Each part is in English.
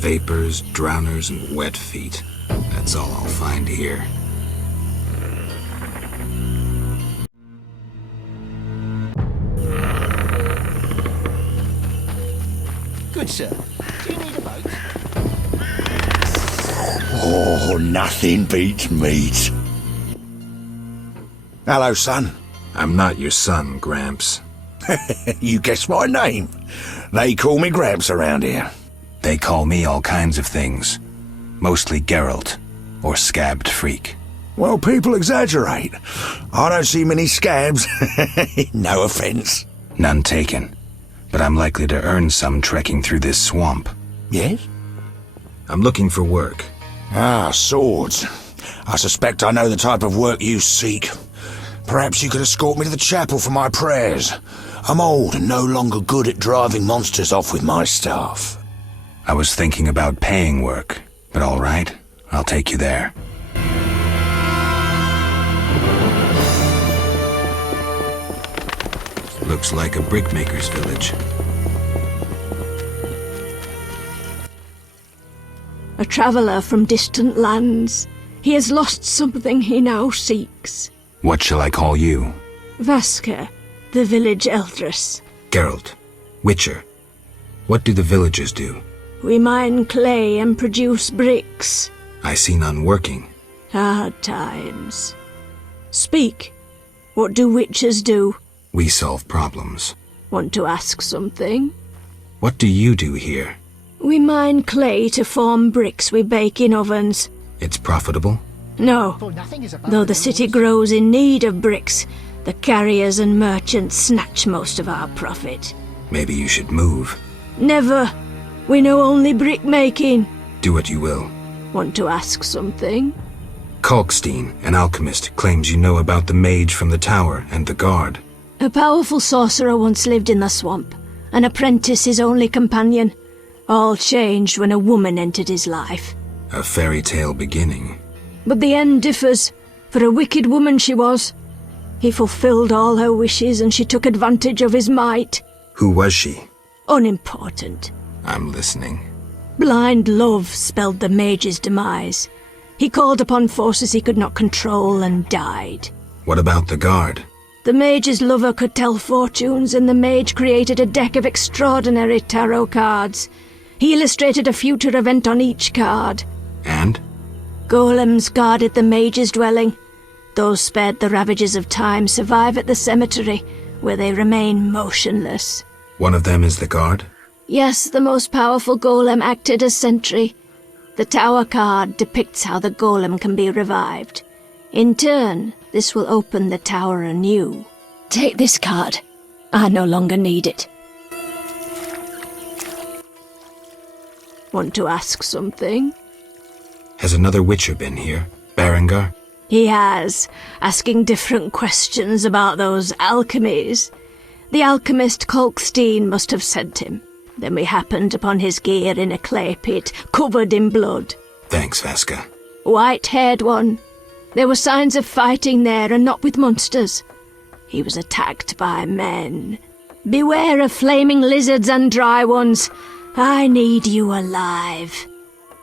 Vapors, drowners, and wet feet. That's all I'll find here. Good sir. Do you need a boat? Oh, nothing beats meat. Hello, son. I'm not your son, Gramps. You guessed my name. They call me Gramps around here. They call me all kinds of things. Mostly Geralt, or Scabbed Freak. Well, people exaggerate. I don't see many scabs. No offense. None taken. But I'm likely to earn some trekking through this swamp. Yes? I'm looking for work. Ah, swords. I suspect I know the type of work you seek. Perhaps you could escort me to the chapel for my prayers. I'm old and no longer good at driving monsters off with my staff. I was thinking about paying work, but all right, I'll take you there. Looks like a brickmaker's village. A traveller from distant lands. He has lost something he now seeks. What shall I call you? Vaska, the village eldress. Geralt. Witcher. What do the villagers do? We mine clay and produce bricks. I see none working. Hard times. Speak. What do witchers do? We solve problems. Want to ask something? What do you do here? We mine clay to form bricks we bake in ovens. It's profitable? No. Though the city grows in need of bricks, the carriers and merchants snatch most of our profit. Maybe you should move. Never. We know only brick making. Do what you will. Want to ask something? Kalkstein, an alchemist, claims you know about the mage from the tower and the guard. A powerful sorcerer once lived in the swamp, an apprentice his only companion. All changed when a woman entered his life. A fairy tale beginning. But the end differs, for a wicked woman she was. He fulfilled all her wishes and she took advantage of his might. Who was she? Unimportant. I'm listening. Blind love spelled the mage's demise. He called upon forces he could not control and died. What about the guard? The mage's lover could tell fortunes, and the mage created a deck of extraordinary tarot cards. He illustrated a future event on each card. And? Golems guarded the mage's dwelling. Those spared the ravages of time survive at the cemetery, where they remain motionless. One of them is the guard? Yes, the most powerful golem acted as sentry. The tower card depicts how the golem can be revived. In turn, this will open the tower anew. Take this card. I no longer need it. Want to ask something? Has another witcher been here? Berengar? He has, asking different questions about those alchemies. The alchemist Kalkstein must have sent him. Then we happened upon his gear in a clay pit, covered in blood. Thanks, Vaska. White-haired one. There were signs of fighting there, and not with monsters. He was attacked by men. Beware of flaming lizards and dry ones. I need you alive.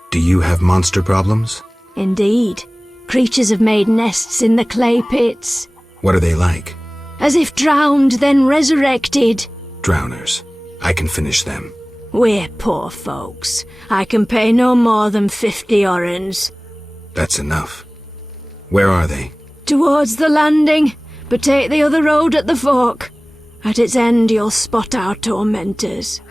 Do you have monster problems? Indeed. Creatures have made nests in the clay pits. What are they like? As if drowned, then resurrected. Drowners. I can finish them. We're poor folks. I can pay no more than 50 orens. That's enough. Where are they? Towards the landing, but take the other road at the fork. At its end you'll spot our tormentors.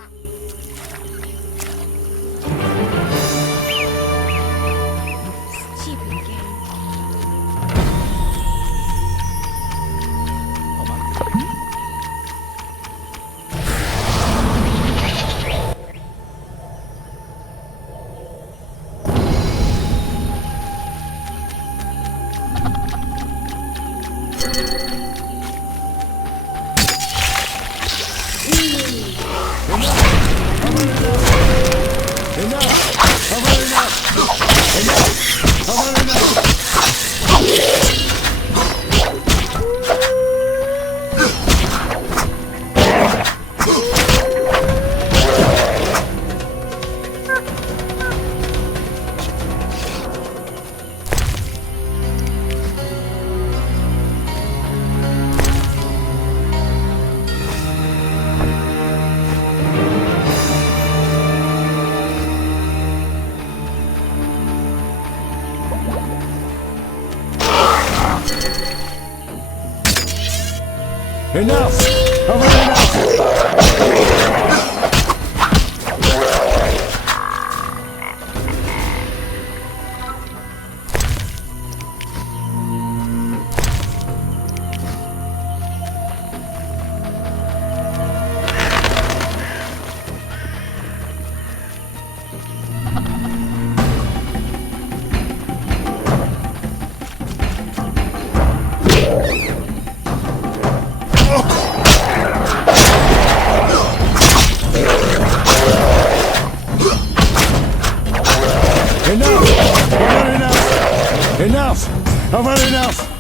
Enough! I've had enough! Enough! I've had enough!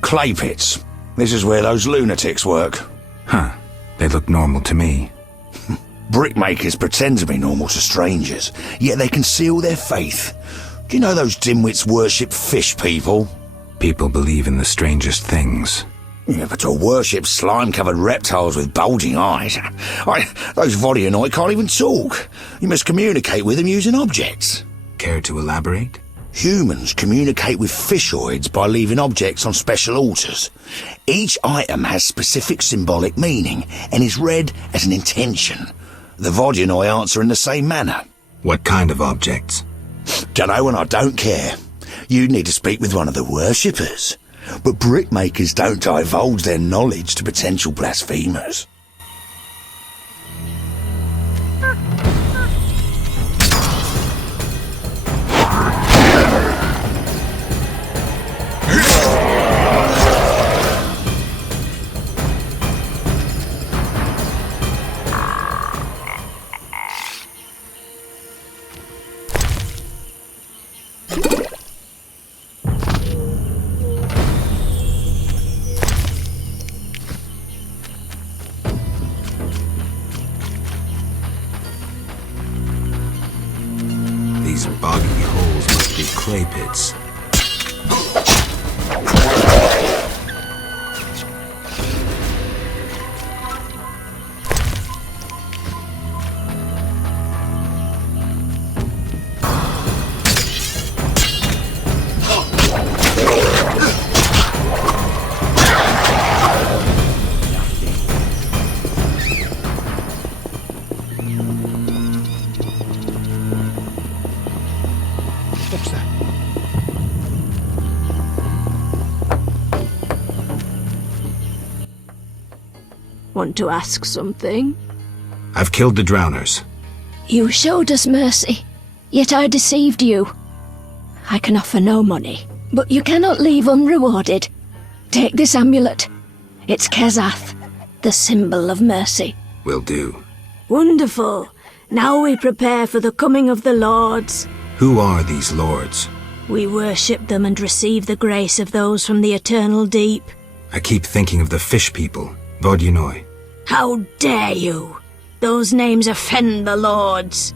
Clay pits. This is where those lunatics work. Huh. They look normal to me. Brickmakers pretend to be normal to strangers, yet they conceal their faith. Do you know those dimwits worship fish people? People believe in the strangest things. Yeah, but to worship slime-covered reptiles with bulging eyes. Those Vodyanoi can't even talk. You must communicate with them using objects. Care to elaborate? Humans communicate with fishoids by leaving objects on special altars. Each item has specific symbolic meaning and is read as an intention. The Vodyanoi answer in the same manner. What kind of objects? Dunno, and I don't care. You need to speak with one of the worshippers. But brickmakers don't divulge their knowledge to potential blasphemers. These boggy holes must be clay pits. What's that? Want to ask something? I've killed the drowners. You showed us mercy, yet I deceived you. I can offer no money, but you cannot leave unrewarded. Take this amulet. It's Kezath, the symbol of mercy. Will do. Wonderful. Now we prepare for the coming of the lords. Who are these lords? We worship them and receive the grace of those from the eternal deep. I keep thinking of the fish people, Vodyanoi. How dare you! Those names offend the lords.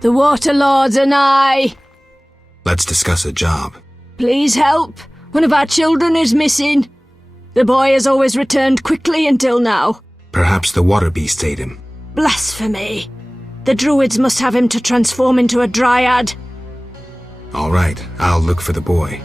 The Water Lords and I. Let's discuss a job. Please help. One of our children is missing. The boy has always returned quickly until now. Perhaps the water beast ate him. Blasphemy. The druids must have him to transform into a dryad. All right, I'll look for the boy.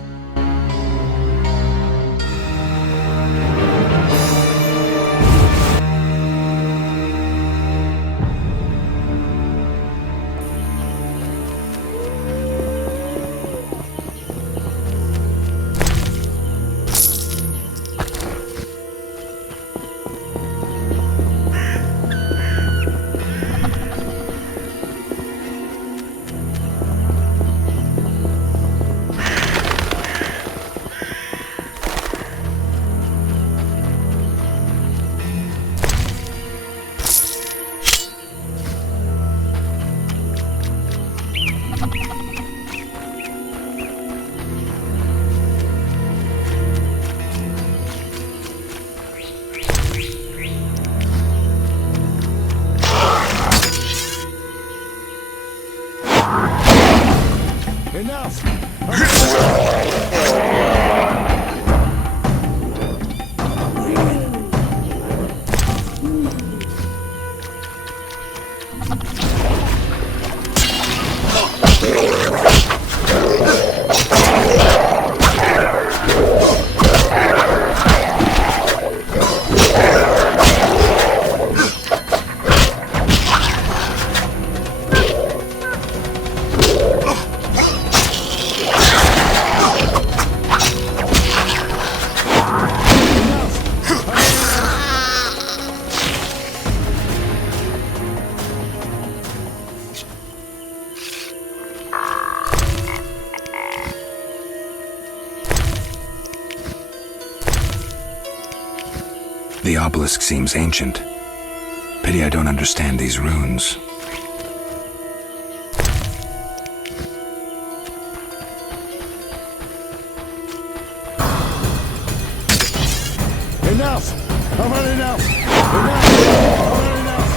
The obelisk seems ancient. Pity I don't understand these runes. Enough! I've had enough! Enough! I've had enough!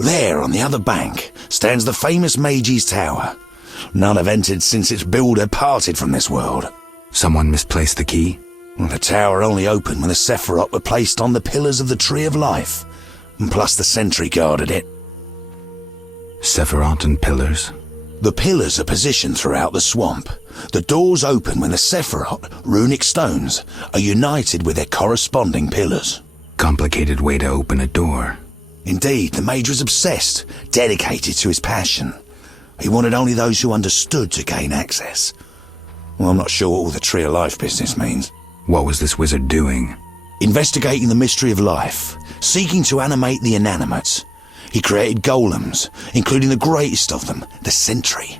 There, on the other bank, stands the famous Mage's Tower. None have entered since its builder parted from this world. Someone misplaced the key? The tower only opened when the Sephiroth were placed on the pillars of the Tree of Life, and plus the sentry guarded it. Sephiroth and pillars? The pillars are positioned throughout the swamp. The doors open when the Sephiroth, runic stones, are united with their corresponding pillars. Complicated way to open a door. Indeed, the mage was obsessed, dedicated to his passion. He wanted only those who understood to gain access. Well, I'm not sure what all the Tree of Life business means. What was this wizard doing? Investigating the mystery of life, seeking to animate the inanimate. He created golems, including the greatest of them, the Sentry.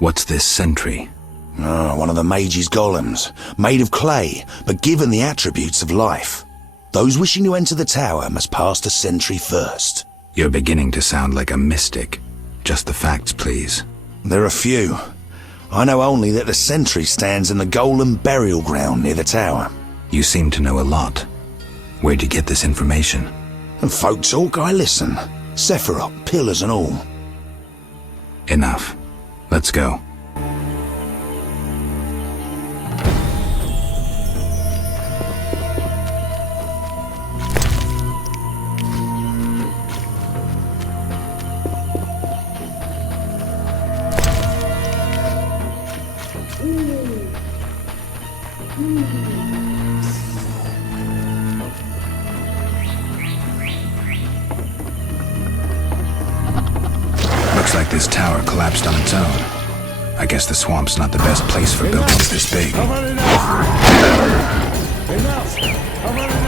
What's this sentry? One of the mage's golems, made of clay, but given the attributes of life. Those wishing to enter the tower must pass the sentry first. You're beginning to sound like a mystic. Just the facts, please. There are few. I know only that the sentry stands in the golem burial ground near the tower. You seem to know a lot. Where'd you get this information? And folk talk, I listen. Sephiroth, pillars and all. Enough. Let's go. Looks like this tower collapsed on its own. I guess the swamp's not the best place for buildings this big. I've had enough! Enough! I've had enough!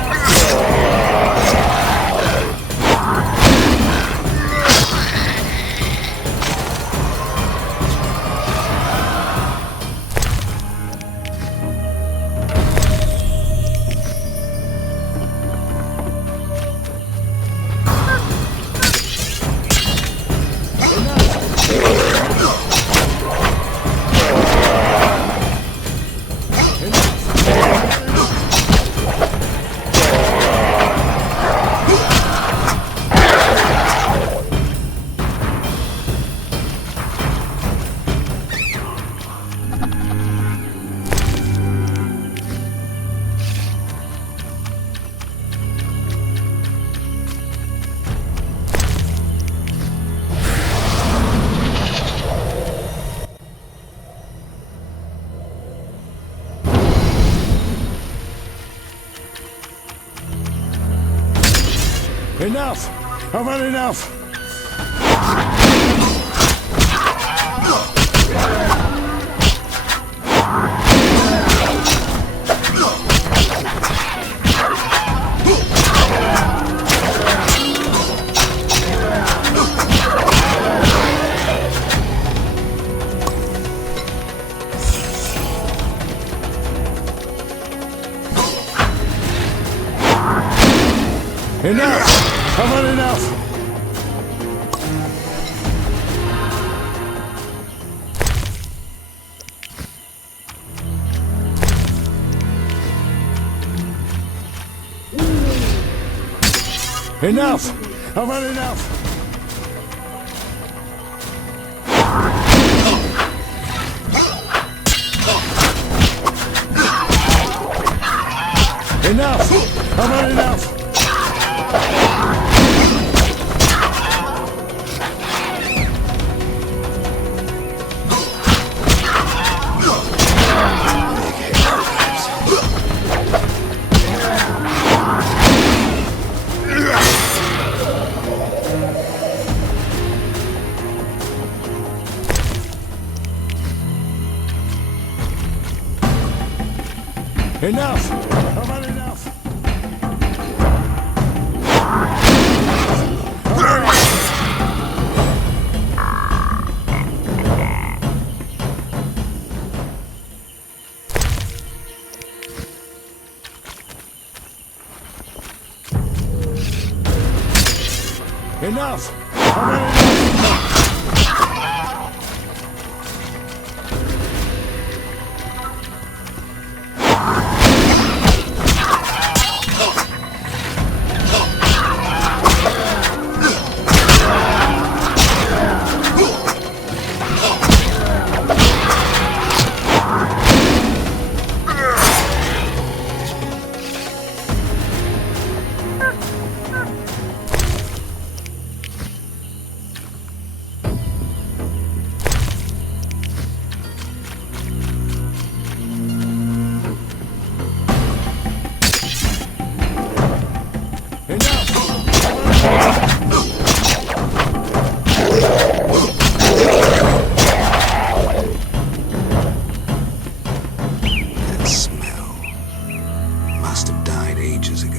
Enough! I've had enough! Enough! I've had enough! Enough! I've had enough! Enough! I've had enough! Enough! I've had enough! Enough! I've had enough! That smell must have died ages ago.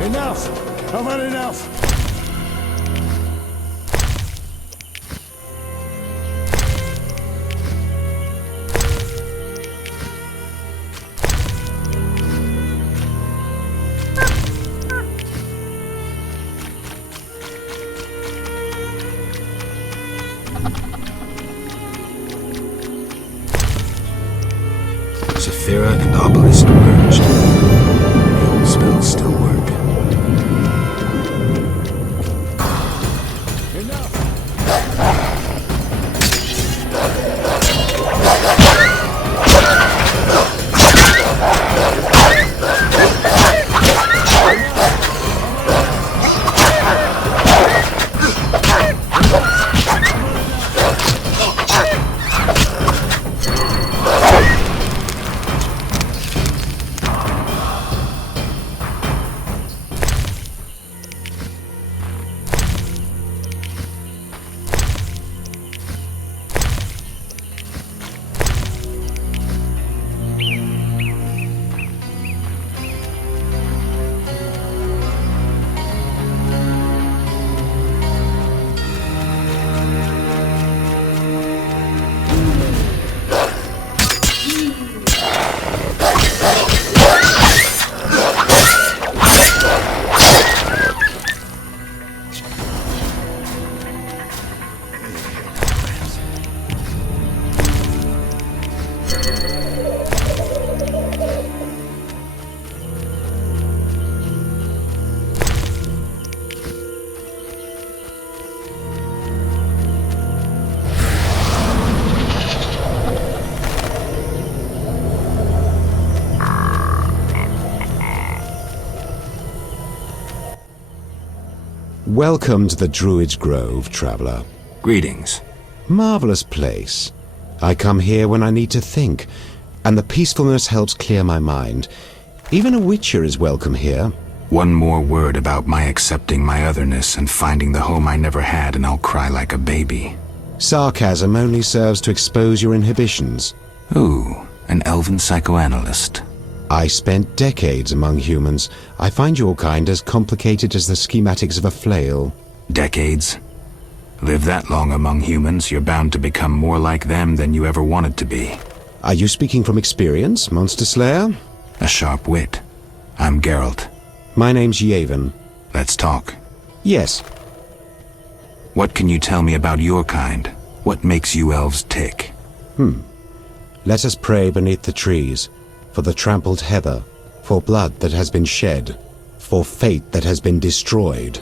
Enough! I've had enough! Saphira and Obelisk merged. The old spells still work. Welcome to the Druid's Grove, traveler. Greetings. Marvelous place. I come here when I need to think, and the peacefulness helps clear my mind. Even a witcher is welcome here. One more word about my accepting my otherness and finding the home I never had, and I'll cry like a baby. Sarcasm only serves to expose your inhibitions. Ooh, an elven psychoanalyst. I spent decades among humans. I find your kind as complicated as the schematics of a flail. Decades? Live that long among humans, you're bound to become more like them than you ever wanted to be. Are you speaking from experience, Monster Slayer? A sharp wit. I'm Geralt. My name's Yavin. Let's talk. Yes. What can you tell me about your kind? What makes you elves tick? Let us pray beneath the trees, for the trampled heather, for blood that has been shed, for fate that has been destroyed,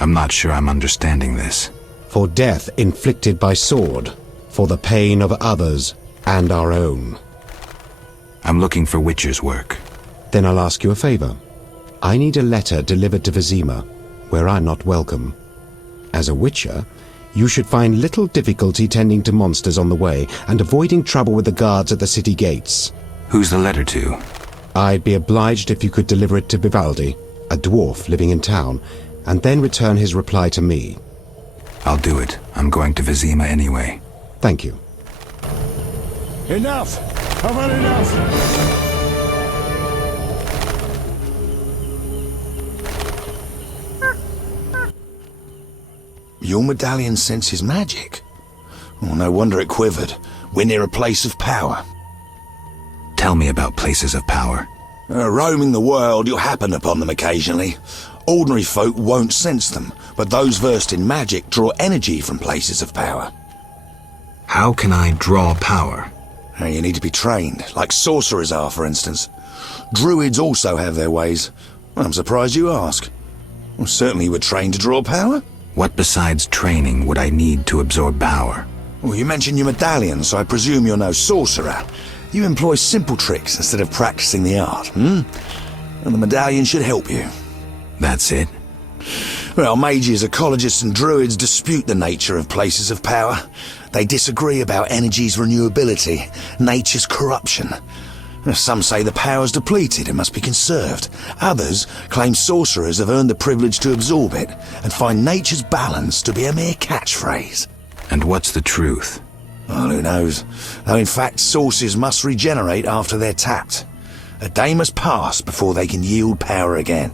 I'm not sure I'm understanding this. for death inflicted by sword, for the pain of others and our own. I'm looking for Witcher's work. Then I'll ask you a favor. I need a letter delivered to Vizima, where I'm not welcome. As a Witcher, you should find little difficulty tending to monsters on the way and avoiding trouble with the guards at the city gates. Who's the letter to? I'd be obliged if you could deliver it to Vivaldi, a dwarf living in town, and then return his reply to me. I'll do it. I'm going to Vizima anyway. Thank you. Enough! I've had enough! Your medallion senses magic. Oh, no wonder it quivered. We're near a place of power. Tell me about places of power. Roaming the world, you'll happen upon them occasionally. Ordinary folk won't sense them, but those versed in magic draw energy from places of power. How can I draw power? You need to be trained, like sorcerers are, for instance. Druids also have their ways. I'm surprised you ask. Well, certainly you were trained to draw power. What besides training would I need to absorb power? Well, you mentioned your medallion, so I presume you're no sorcerer. You employ simple tricks instead of practicing the art, And the medallion should help you. That's it? Well, mages, ecologists and druids dispute the nature of places of power. They disagree about energy's renewability, nature's corruption. Some say the power's depleted and must be conserved. Others claim sorcerers have earned the privilege to absorb it and find nature's balance to be a mere catchphrase. And what's the truth? Well, who knows? Though in fact sources must regenerate after they're tapped. A day must pass before they can yield power again.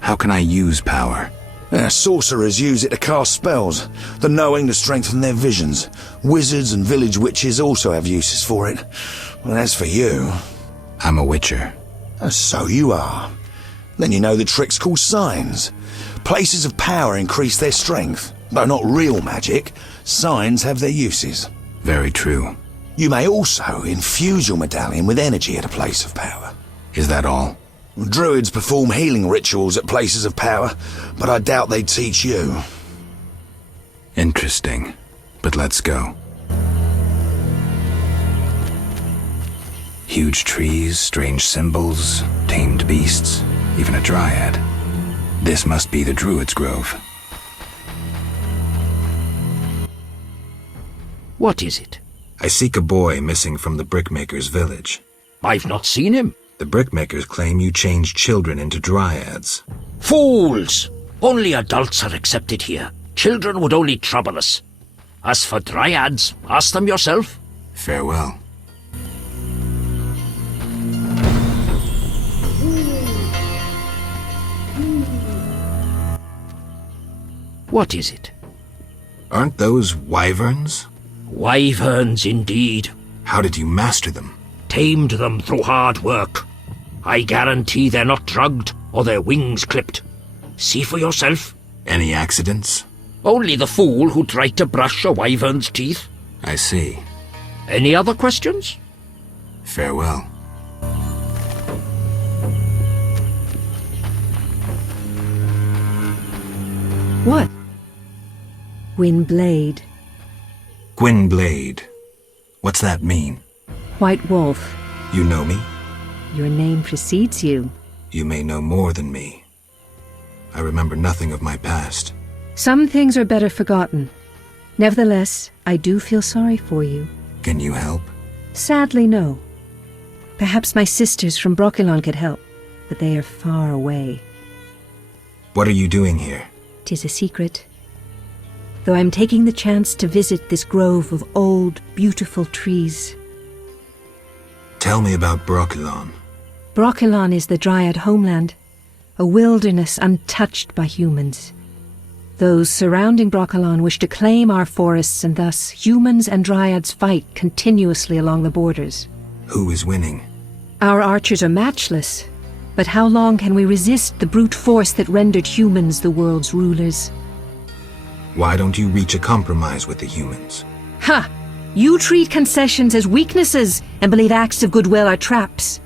How can I use power? Sorcerers use it to cast spells, the knowing to strengthen their visions. Wizards and village witches also have uses for it. Well, as for you... I'm a Witcher. So you are. Then you know the trick's called signs. Places of power increase their strength. Though not real magic, signs have their uses. Very true. You may also infuse your medallion with energy at a place of power. Is that all? Druids perform healing rituals at places of power, but I doubt they'd teach you. Interesting. But let's go. Huge trees, strange symbols, tamed beasts, even a dryad. This must be the Druid's Grove. What is it? I seek a boy missing from the brickmaker's village. I've not seen him. The brickmakers claim you changed children into dryads. Fools! Only adults are accepted here. Children would only trouble us. As for dryads, ask them yourself. Farewell. What is it? Aren't those wyverns? Wyverns indeed. How did you master them? Tamed them through hard work. I guarantee they're not drugged or their wings clipped. See for yourself. Any accidents? Only the fool who tried to brush a wyvern's teeth. I see. Any other questions? Farewell. What? Gwynblade. Gwynblade. What's that mean? White Wolf. You know me? Your name precedes you. You may know more than me. I remember nothing of my past. Some things are better forgotten. Nevertheless, I do feel sorry for you. Can you help? Sadly, no. Perhaps my sisters from Brokilon could help, but they are far away. What are you doing here? 'Tis a secret. Though I'm taking the chance to visit this grove of old, beautiful trees. Tell me about Brokilon. Brokilon is the Dryad homeland, a wilderness untouched by humans. Those surrounding Brokilon wish to claim our forests, and thus humans and Dryads fight continuously along the borders. Who is winning? Our archers are matchless, But how long can we resist the brute force that rendered humans the world's rulers? Why don't you reach a compromise with the humans? Ha! You treat concessions as weaknesses and believe acts of goodwill are traps.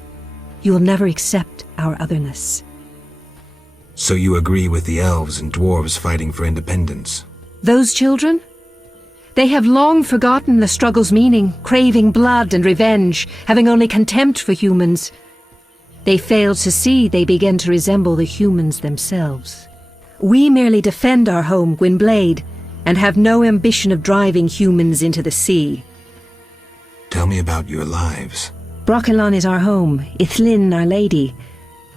You will never accept our otherness. So you agree with the elves and dwarves fighting for independence? Those children? They have long forgotten the struggle's meaning, craving blood and revenge, having only contempt for humans. They fail to see they begin to resemble the humans themselves. We merely defend our home, Gwynblade, and have no ambition of driving humans into the sea. Tell me about your lives. Broccolon is our home, Ithlin our lady.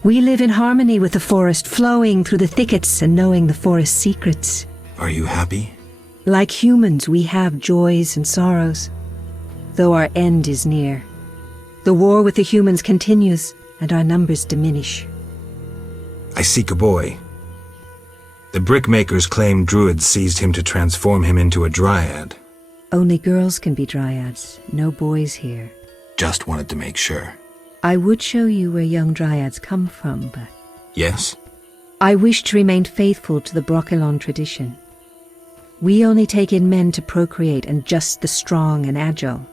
We live in harmony with the forest, flowing through the thickets and knowing the forest's secrets. Are you happy? Like humans, we have joys and sorrows, though our end is near. The war with the humans continues, and our numbers diminish. I seek a boy. The brickmakers claim druids seized him to transform him into a dryad. Only girls can be dryads, no boys here. Just wanted to make sure. I would show you where young dryads come from, but Yes? I wish to remain faithful to the Broccolon tradition. We only take in men to procreate, and just the strong and agile.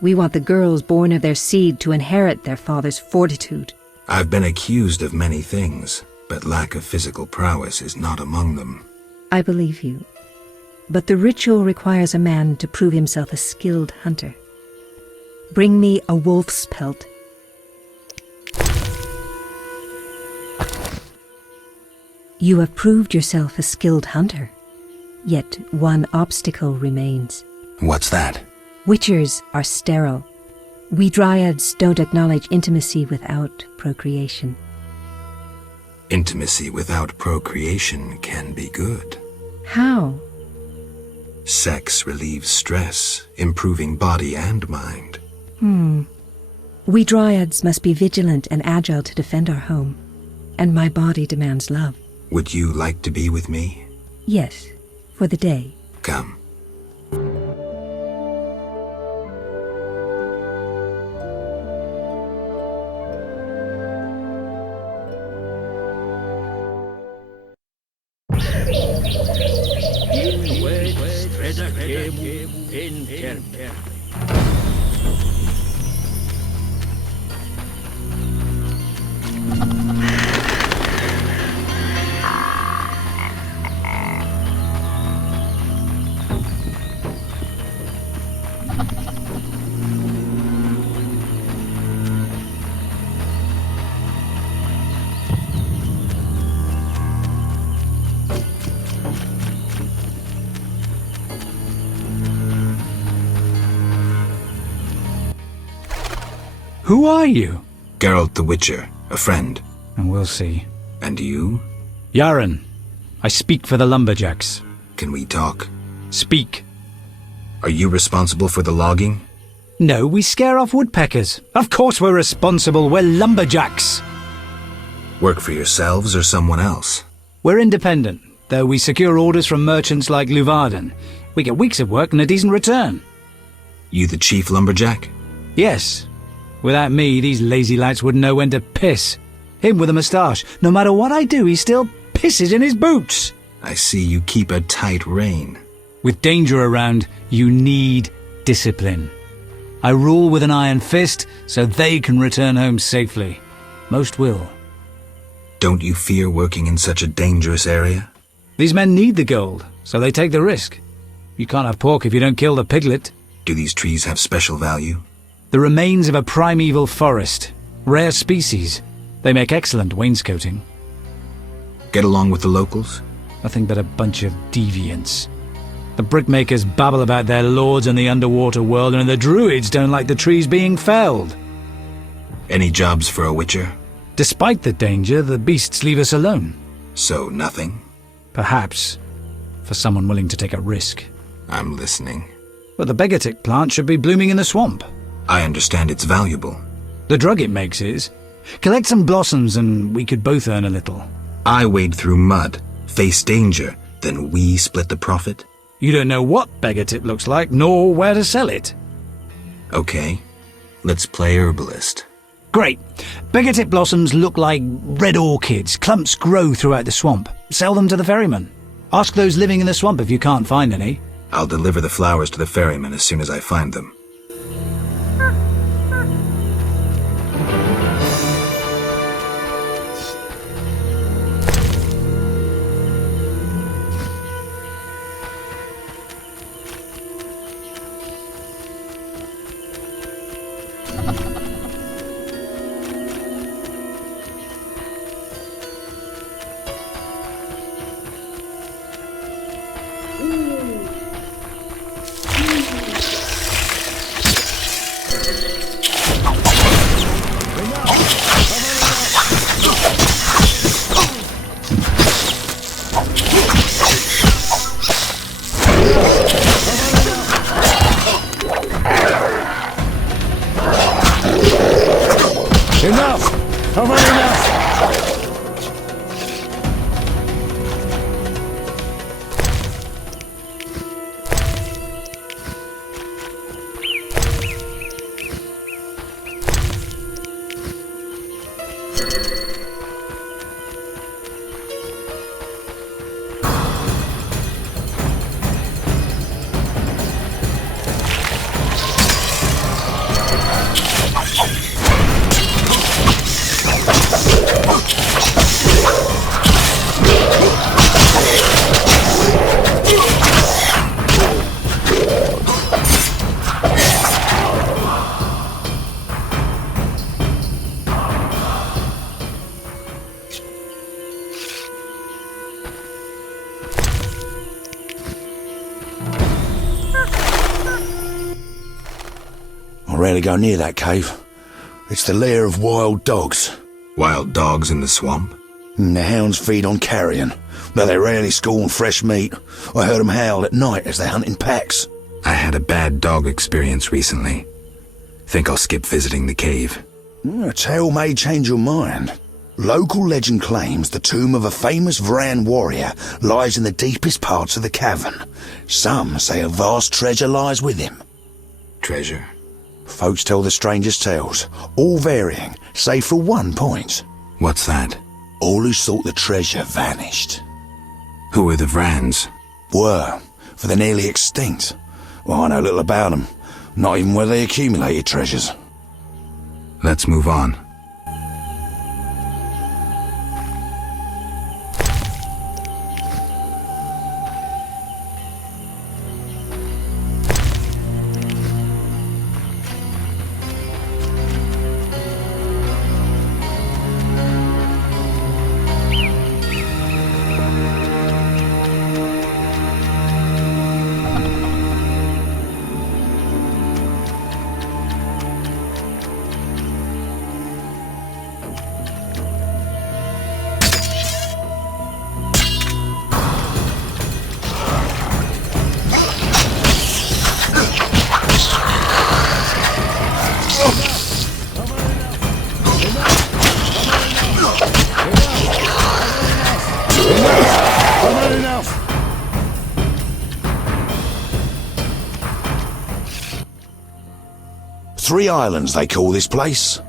We want the girls born of their seed to inherit their father's fortitude. I've been accused of many things, but lack of physical prowess is not among them. I believe you. But the ritual requires a man to prove himself a skilled hunter. Bring me a wolf's pelt. You have proved yourself a skilled hunter. Yet one obstacle remains. What's that? Witchers are sterile. We dryads don't acknowledge intimacy without procreation. Intimacy without procreation can be good. How? Sex relieves stress, improving body and mind. We dryads must be vigilant and agile to defend our home. And my body demands love. Would you like to be with me? Yes, for the day. Come. Who are you? Geralt the Witcher, a friend. And we'll see. And you? Yaren, I speak for the lumberjacks. Can we talk? Speak. Are you responsible for the logging? No, we scare off woodpeckers. Of course we're responsible. We're lumberjacks. Work for yourselves or someone else? We're independent, though we secure orders from merchants like Luvarden. We get weeks of work and a decent return. You the chief lumberjack? Yes. Without me, these lazy lads wouldn't know when to piss. Him with a moustache. No matter what I do, he still pisses in his boots. I see you keep a tight rein. With danger around, you need discipline. I rule with an iron fist, so they can return home safely. Most will. Don't you fear working in such a dangerous area? These men need the gold, so they take the risk. You can't have pork if you don't kill the piglet. Do these trees have special value? The remains of a primeval forest. Rare species. They make excellent wainscoting. Get along with the locals? Nothing but a bunch of deviants. The brickmakers babble about their lords in the underwater world, and the druids don't like the trees being felled. Any jobs for a witcher? Despite the danger, the beasts leave us alone. So nothing? Perhaps. For someone willing to take a risk. I'm listening. But the begatic plant should be blooming in the swamp. I understand it's valuable. The drug it makes is. Collect some blossoms and we could both earn a little. I wade through mud, face danger, then we split the profit? You don't know what begatip looks like, nor where to sell it. Okay, let's play herbalist. Great. Bigoted blossoms look like red orchids. Clumps grow throughout the swamp. Sell them to the ferryman. Ask those living in the swamp if you can't find any. I'll deliver the flowers to the ferryman as soon as I find them. Enough! I've had enough! I rarely go near that cave. It's the lair of wild dogs. Wild dogs in the swamp? The hounds feed on carrion, though they rarely scorn fresh meat. I heard them howl at night as they hunt in packs. I had a bad dog experience recently. Think I'll skip visiting the cave. A tale may change your mind. Local legend claims the tomb of a famous Vran warrior lies in the deepest parts of the cavern. Some say a vast treasure lies with him. Treasure? Folks tell the strangest tales, all varying, save for one point. What's that? All who sought the treasure vanished. Who are the Vrans? Were, for they're nearly extinct. Well, I know little about them, not even where they accumulated treasures. Let's move on. Three islands, they call this place.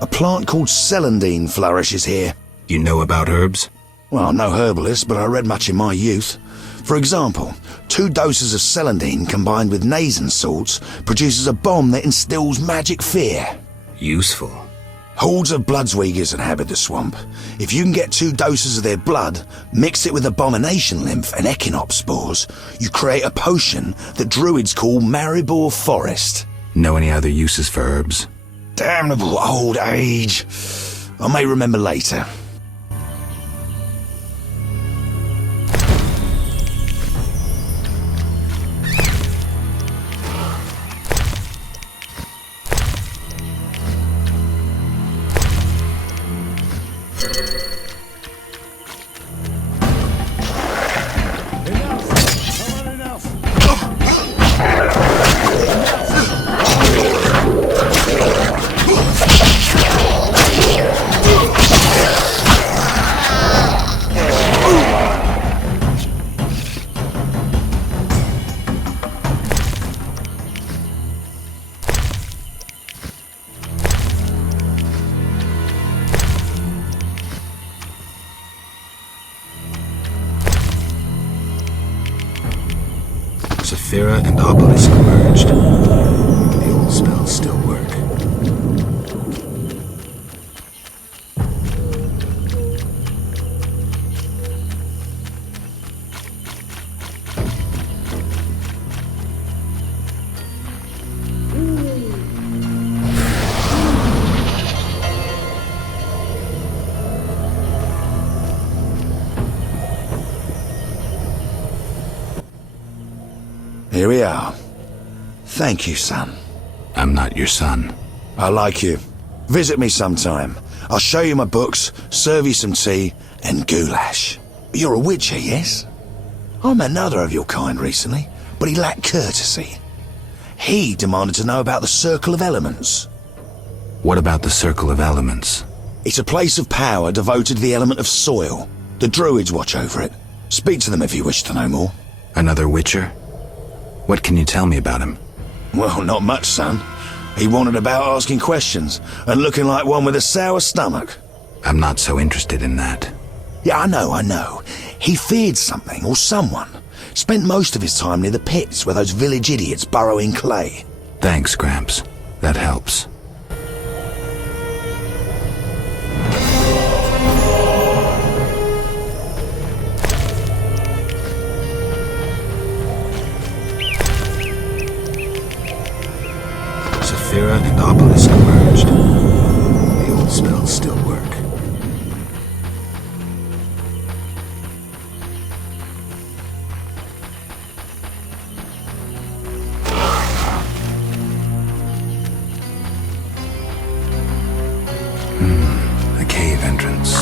A plant called celandine flourishes here. You know about herbs? Well, I'm no herbalist, but I read much in my youth. For example, 2 doses of celandine combined with nasen salts produces a bomb that instills magic fear. Useful. Hordes of Bloodsweegers inhabit the swamp. If you can get 2 doses of their blood, mix it with abomination lymph and echinopsis spores, you create a potion that druids call Maribor Forest. Know any other uses for herbs? Damnable old age. I may remember later. Saphira and Obelisk merged. The old spells still work. Here we are. Thank you, son. I'm not your son. I like you. Visit me sometime. I'll show you my books, serve you some tea, and goulash. You're a witcher, yes? I met another of your kind recently, but he lacked courtesy. He demanded to know about the Circle of Elements. What about the Circle of Elements? It's a place of power devoted to the element of soil. The druids watch over it. Speak to them if you wish to know more. Another witcher? What can you tell me about him? Well, not much, son. He wanted about asking questions, and looking like one with a sour stomach. I'm not so interested in that. Yeah, I know. He feared something, or someone. Spent most of his time near the pits where those village idiots burrow in clay. Thanks, Gramps. That helps. Saphira and Obelisk merged. The old spells still work. A cave entrance.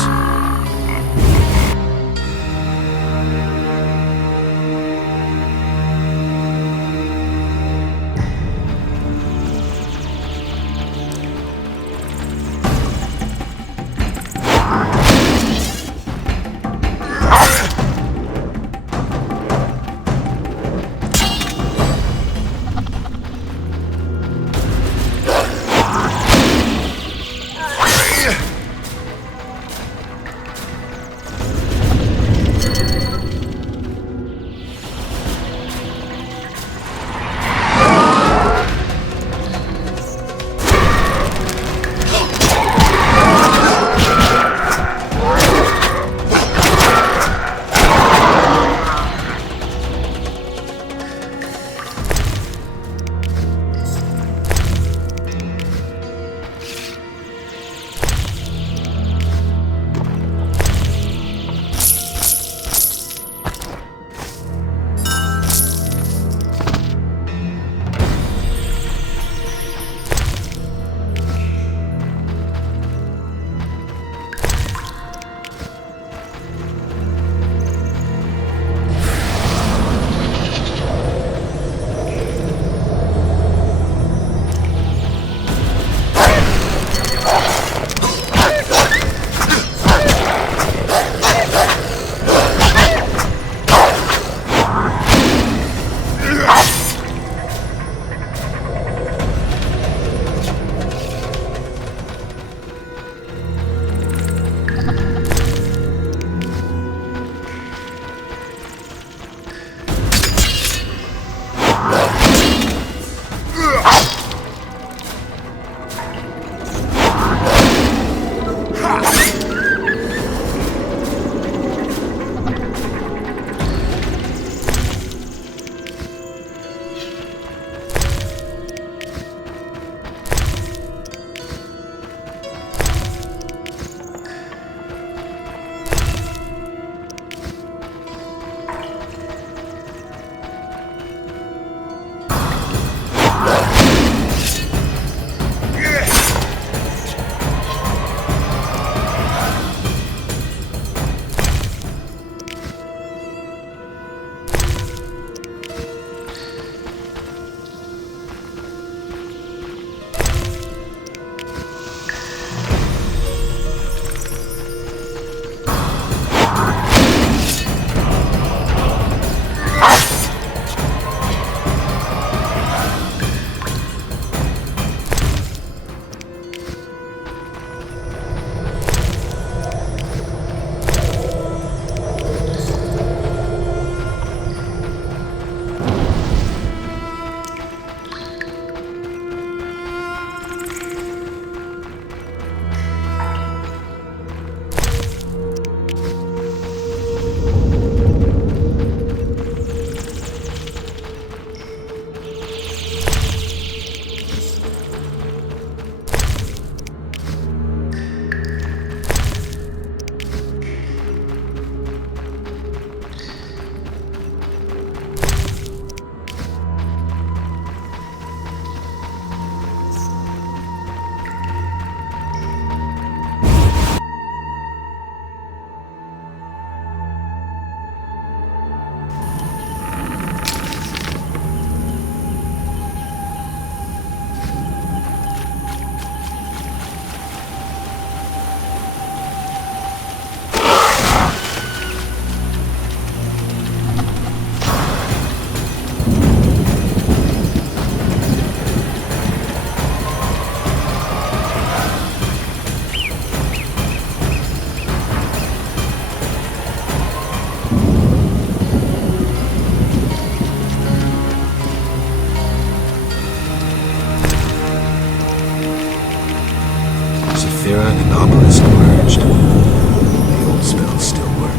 emerged. The old spells still work.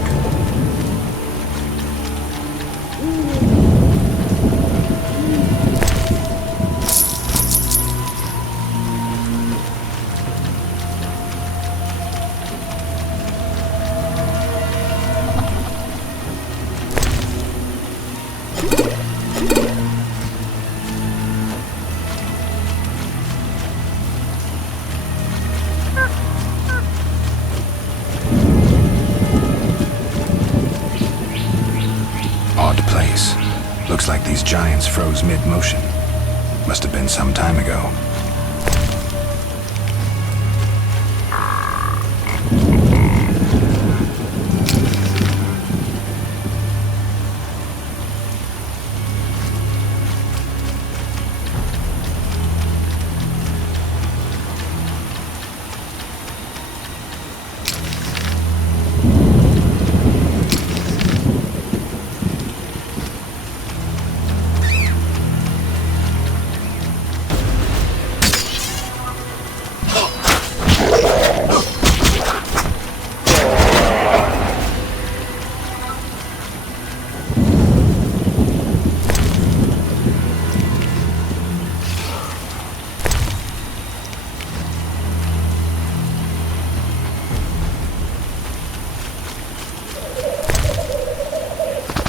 Odd place. Looks like these giants froze mid-motion. Must have been some time ago.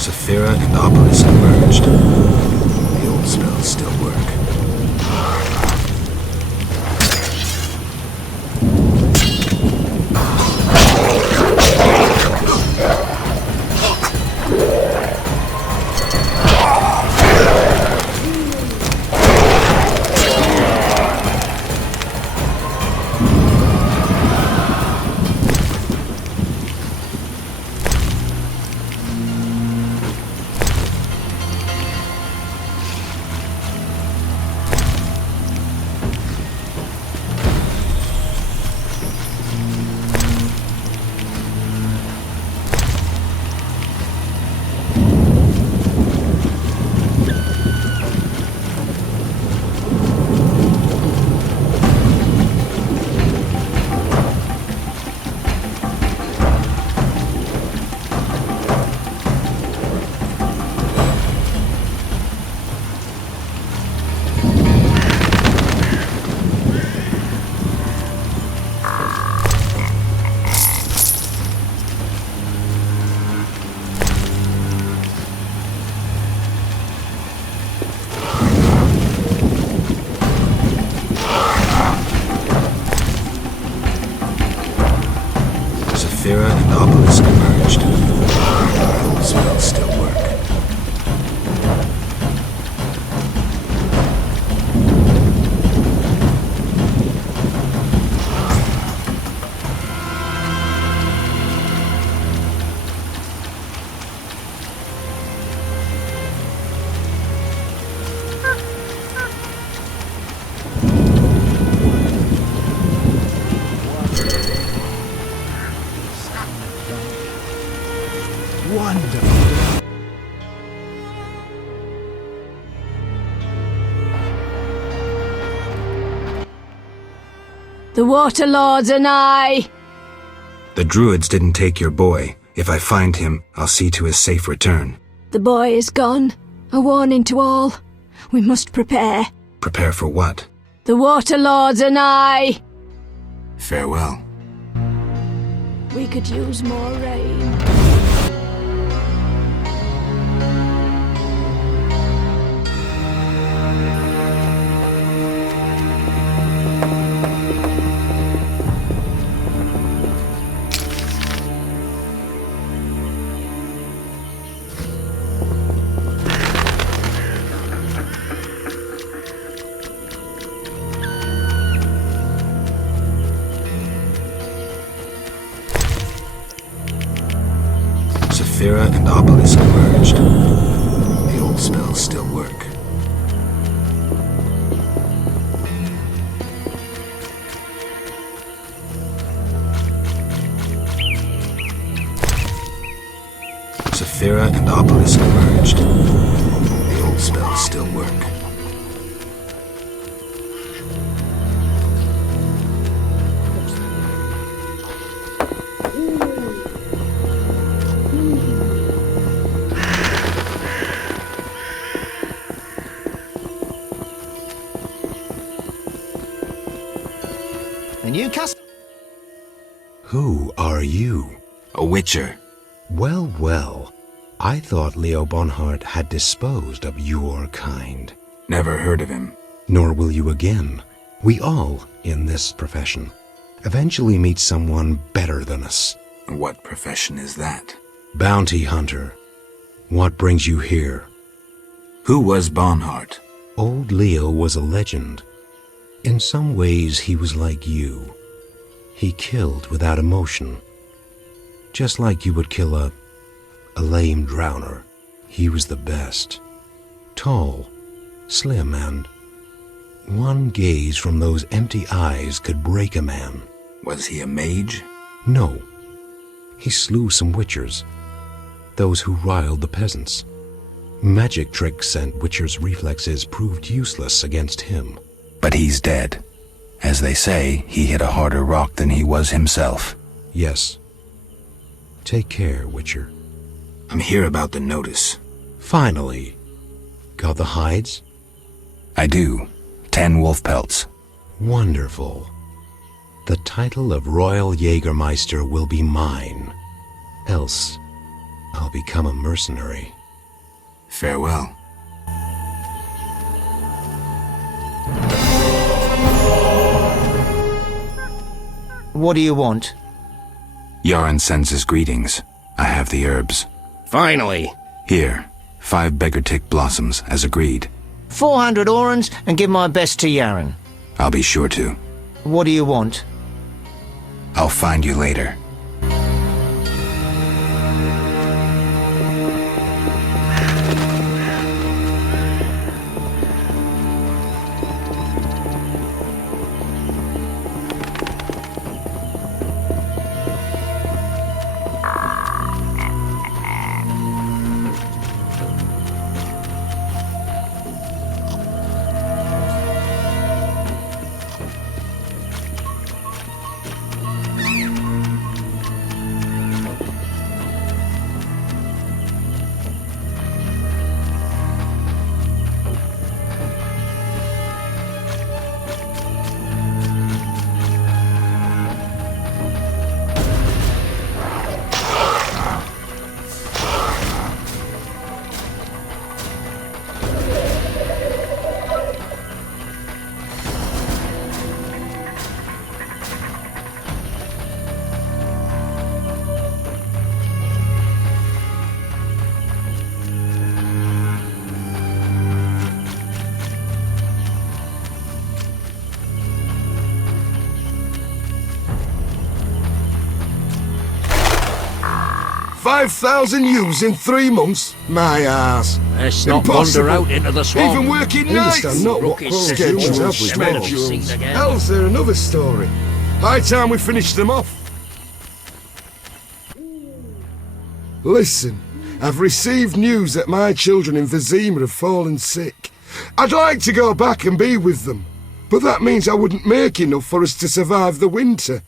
Saphira and Obelisk emerged. The old spells still work. Saphira and Obelisk emerged. The old spells still work. Wonderful. The Water Lords and I! The druids didn't take your boy. If I find him, I'll see to his safe return. The boy is gone. A warning to all. We must prepare. Prepare for what? The Water Lords and I! Farewell. We could use more rain. Saphira and Obelisk emerged. The old spells still work. Saphira and Obelisk emerged. The old spells still work. new customer. Who are you? A witcher. Well, well. I thought Leo Bonhart had disposed of your kind. Never heard of him. Nor will you again. We all, in this profession, eventually meet someone better than us. What profession is that? Bounty hunter. What brings you here? Who was Bonhart? Old Leo was a legend. In some ways, he was like you. He killed without emotion. Just like you would kill a lame drowner. He was the best. Tall, slim, and one gaze from those empty eyes could break a man. Was he a mage? No. He slew some witchers, those who riled the peasants. Magic tricks and witchers' reflexes proved useless against him. But he's dead. As they say, he hit a harder rock than he was himself. Yes. Take care, Witcher. I'm here about the notice. Finally. Got the hides? I do. 10 wolf pelts. Wonderful. The title of Royal Jägermeister will be mine. Else, I'll become a mercenary. Farewell. What do you want? Yaron sends his greetings. I have the herbs. Finally. Here, 5 beggar-tick blossoms, as agreed. 400 orans and give my best to Yaron. I'll be sure to. What do you want? I'll find you later. $5,000 ewes in 3 months? My ass. Let's not Impossible. wander out into the swamp. Even working I nights. understand not what Schedules schedules have have never been schedules. seen again. Hell's there another story. High time we finished them off. Listen, I've received news that my children in Vizima have fallen sick. I'd like to go back and be with them, but that means I wouldn't make enough for us to survive the winter.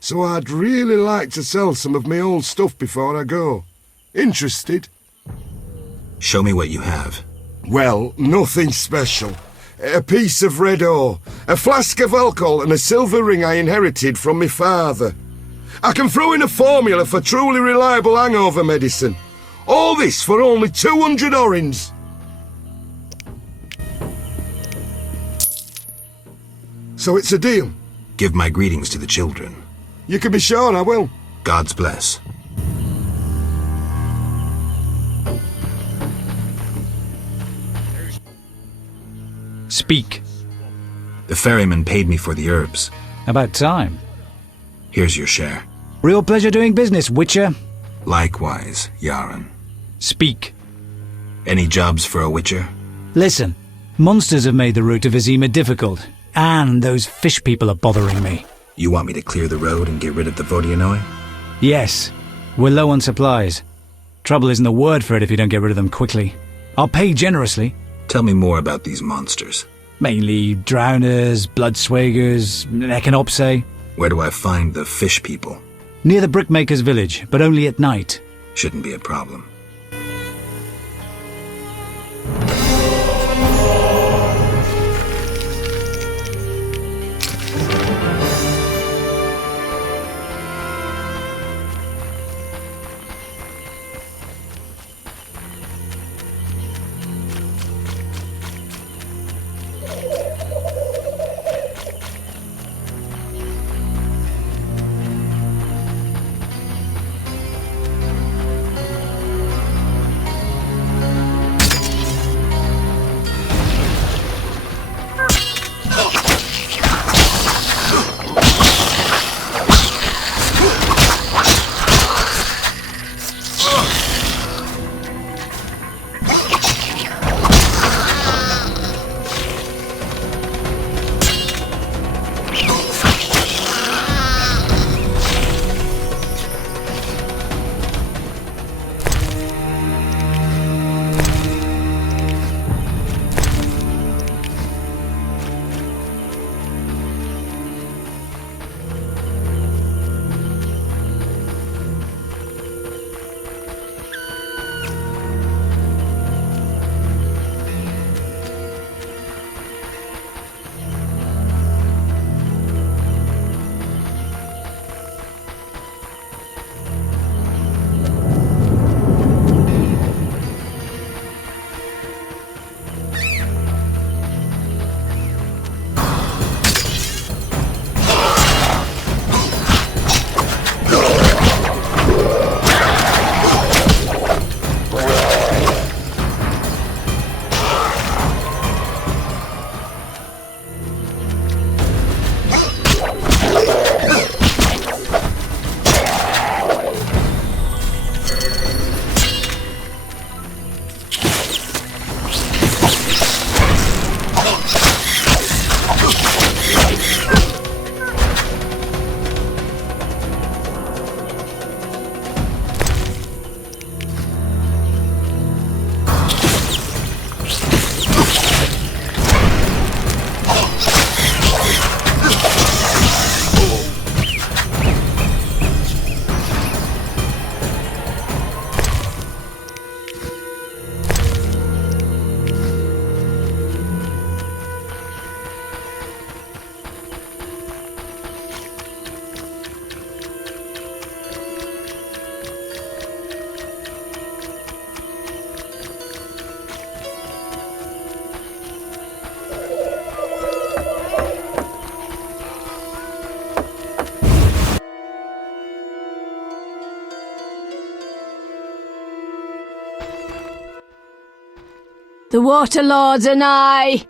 So I'd really like to sell some of my old stuff before I go. Interested? Show me what you have. Well, nothing special. A piece of red ore, a flask of alcohol and a silver ring I inherited from my father. I can throw in a formula for truly reliable hangover medicine. All this for only 200 orins. So it's a deal. Give my greetings to the children. You can be sure I will. God's bless. Speak. The ferryman paid me for the herbs. About time. Here's your share. Real pleasure doing business, Witcher. Likewise, Yaron. Speak. Any jobs for a witcher? Listen, monsters have made the route to Vizima difficult, and those fish people are bothering me. You want me to clear the road and get rid of the Vodianoi? Yes, we're low on supplies. Trouble isn't the word for it if you don't get rid of them quickly. I'll pay generously. Tell me more about these monsters. Mainly drowners, bloodswagers, echinopse. Where do I find the fish people? Near the brickmaker's village, but only at night. Shouldn't be a problem. The water lords are nigh.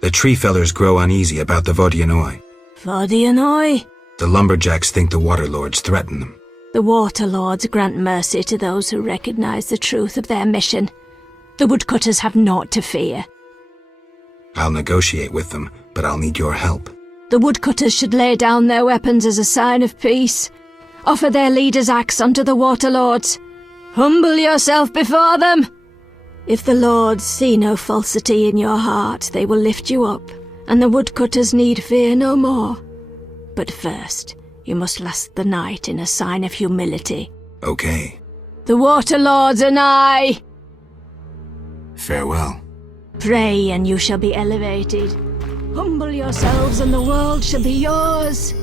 The tree fellers grow uneasy about the Vodianoi. Vodianoi? The lumberjacks think the water lords threaten them. The water lords grant mercy to those who recognize the truth of their mission. The woodcutters have naught to fear. I'll negotiate with them, but I'll need your help. The woodcutters should lay down their weapons as a sign of peace. Offer their leader's axe unto the water lords. Humble yourself before them. If the lords see no falsity in your heart, they will lift you up, and the woodcutters need fear no more. But first, you must last the night in a sign of humility. Okay. The water lords are nigh. Farewell. Pray, and you shall be elevated. Humble yourselves, and the world shall be yours.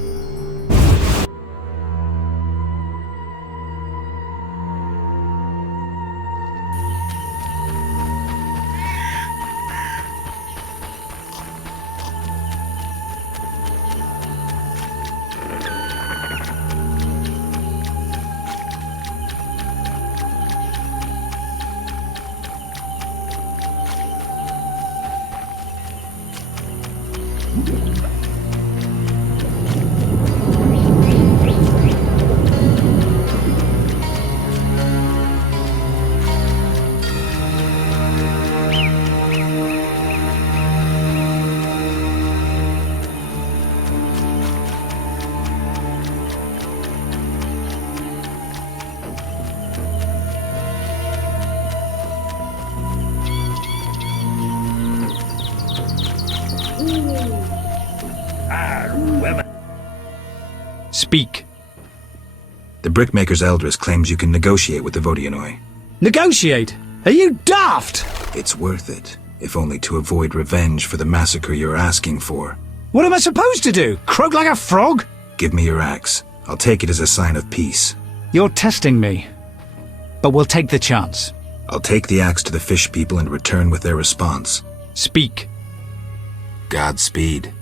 Speak. The brickmaker's elders claims you can negotiate with the Vodianoi. Negotiate? Are you daft? It's worth it, if only to avoid revenge for the massacre you're asking for. What am I supposed to do? Croak like a frog? Give me your axe. I'll take it as a sign of peace. You're testing me. But we'll take the chance. I'll take the axe to the fish people and return with their response. Speak. Godspeed.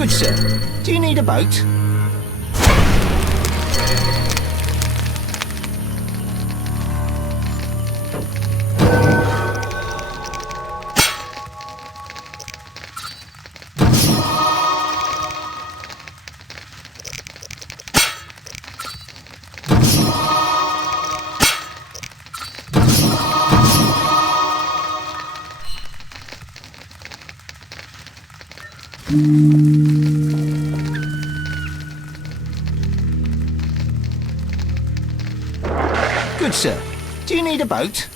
Good sir. Do you need a boat? Good sir. Do you need a boat?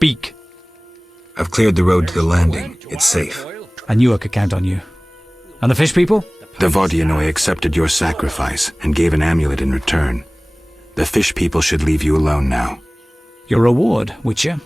Speak. I've cleared the road to the landing. It's safe. I knew I could count on you. And the fish people? The Vodianoi accepted your sacrifice and gave an amulet in return. The fish people should leave you alone now. Your reward, Witcher.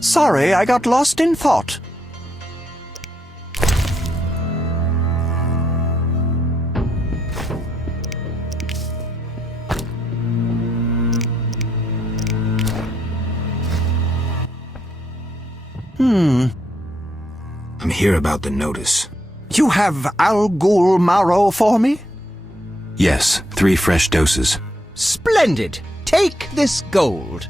Sorry, I got lost in thought. I'm here about the notice. You have Al Ghul marrow for me? Yes, 3 fresh doses. Splendid! Take this gold.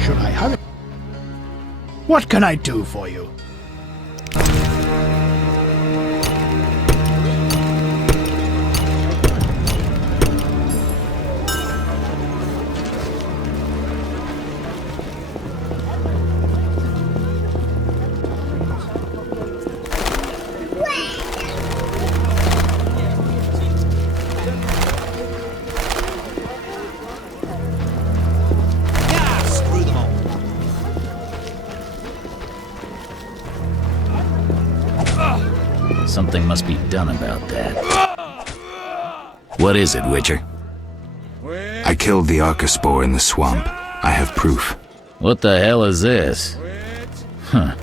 Should I hurry? What can I do for you? Something must be done about that. What is it, Witcher? I killed the Archospore in the swamp. I have proof. What the hell is this? Huh.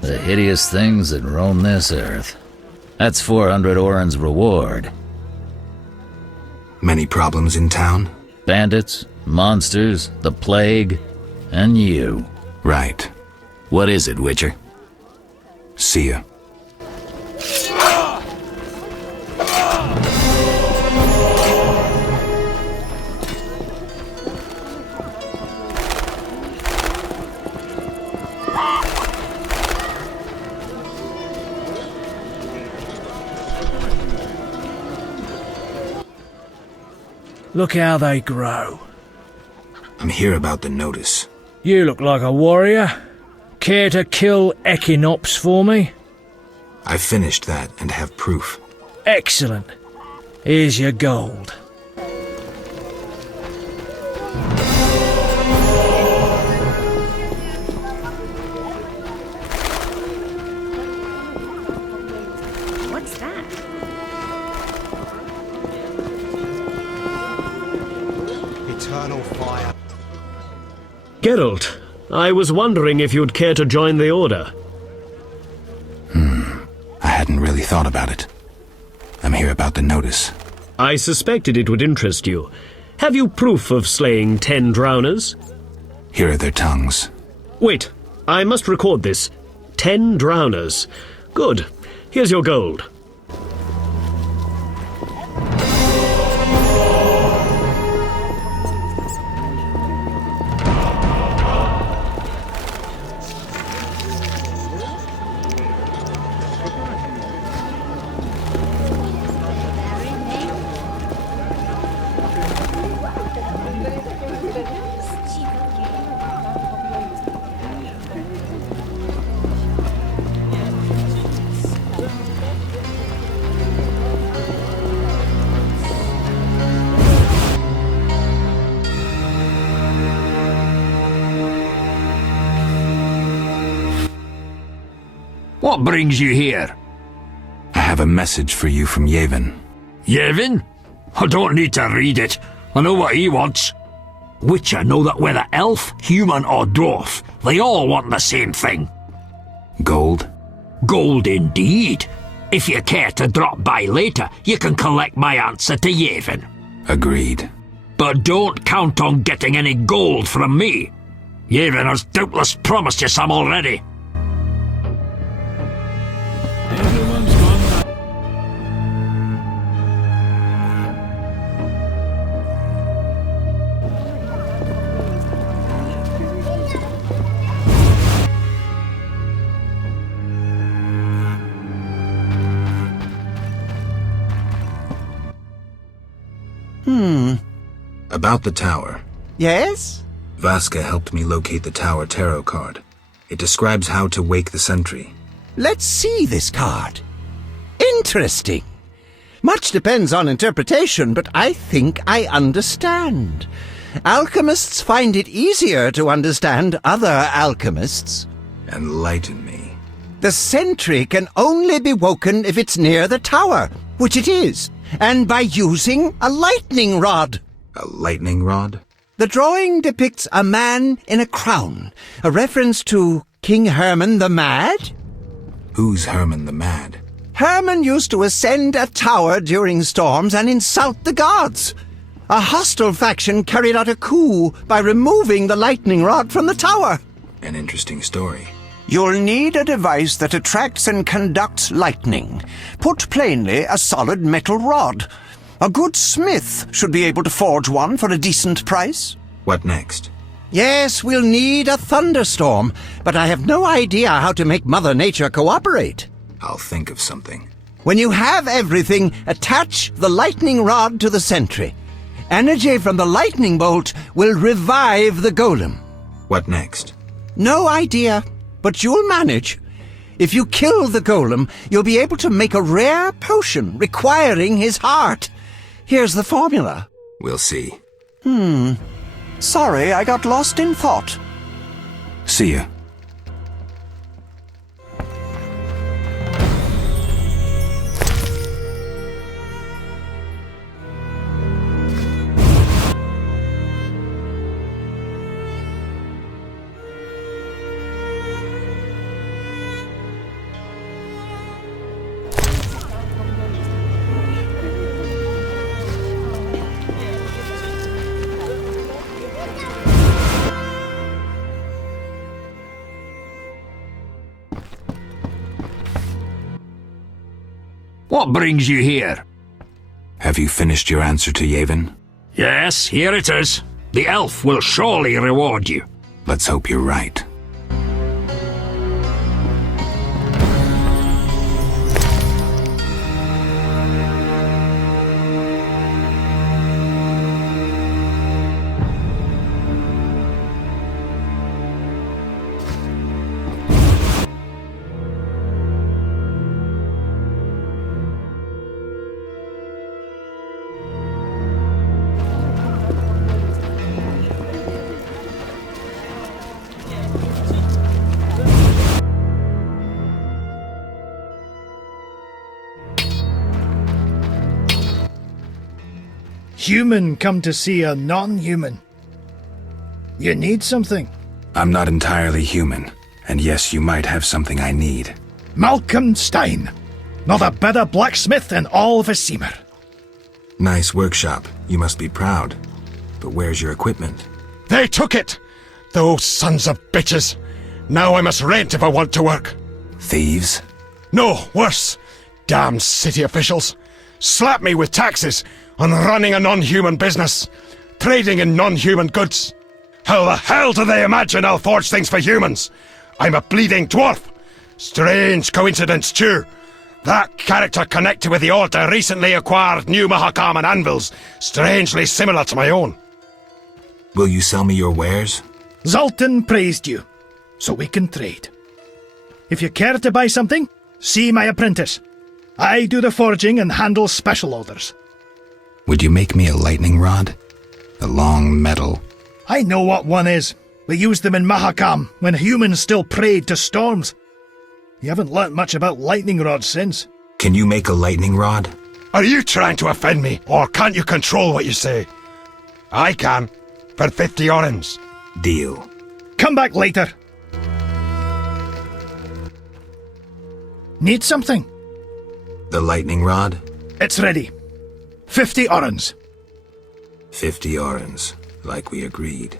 The hideous things that roam this earth. That's 400 Oren's reward. Many problems in town? Bandits, monsters, the plague, and you. Right. What is it, Witcher? See ya. Look how they grow. I'm here about the notice. You look like a warrior. Care to kill Echinops for me? I finished that and have proof. Excellent. Here's your gold. What's that? Eternal fire. Geralt, I was wondering if you'd care to join the Order. I hadn't really thought about it. I'm here about the notice. I suspected it would interest you. Have you proof of slaying 10 drowners? Here are their tongues. Wait, I must record this. 10 drowners. Good. Here's your gold. What brings you here? I have a message for you from Yevon. Yevon? I don't need to read it. I know what he wants. Witcher know that whether elf, human or dwarf, they all want the same thing. Gold? Gold indeed. If you care to drop by later, you can collect my answer to Yevon. Agreed. But don't count on getting any gold from me. Yevon has doubtless promised you some already. Everyone's gone now. About the tower. Yes? Vasca helped me locate the tower tarot card. It describes how to wake the sentry. Let's see this card. Interesting. Much depends on interpretation, but I think I understand. Alchemists find it easier to understand other alchemists. Enlighten me. The sentry can only be woken if it's near the tower, which it is, and by using a lightning rod. A lightning rod? The drawing depicts a man in a crown, a reference to King Herman the Mad. Who's Herman the Mad? Herman used to ascend a tower during storms and insult the gods. A hostile faction carried out a coup by removing the lightning rod from the tower. An interesting story. You'll need a device that attracts and conducts lightning. Put plainly, a solid metal rod. A good smith should be able to forge one for a decent price. What next? Yes, we'll need a thunderstorm, but I have no idea how to make Mother Nature cooperate. I'll think of something. When you have everything, attach the lightning rod to the sentry. Energy from the lightning bolt will revive the golem. What next? No idea, but you'll manage. If you kill the golem, you'll be able to make a rare potion requiring his heart. Here's the formula. We'll see. Sorry, I got lost in thought. See ya. What brings you here? Have you finished your answer to Yevon? Yes, here it is. The elf will surely reward you. Let's hope you're right. Human come to see a non-human. You need something? I'm not entirely human, and yes, you might have something I need. Malcolm Stein. Not a better blacksmith in all of Vizima. Nice workshop. You must be proud. But where's your equipment? They took it! Those sons of bitches! Now I must rent if I want to work. Thieves? No, worse. Damn city officials. Slap me with taxes on running a non-human business, trading in non-human goods. How the hell do they imagine I'll forge things for humans? I'm a bleeding dwarf. Strange coincidence, too. That character connected with the altar recently acquired new Mahakam and anvils, strangely similar to my own. Will you sell me your wares? Zoltan praised you, so we can trade. If you care to buy something, see my apprentice. I do the forging and handle special orders. Would you make me a lightning rod? A long metal? I know what one is. We used them in Mahakam when humans still prayed to storms. You haven't learnt much about lightning rods since. Can you make a lightning rod? Are you trying to offend me, or can't you control what you say? I can, for 50 orens. Deal. Come back later. Need something? The lightning rod? It's ready. 50 orens. 50 orens, like we agreed.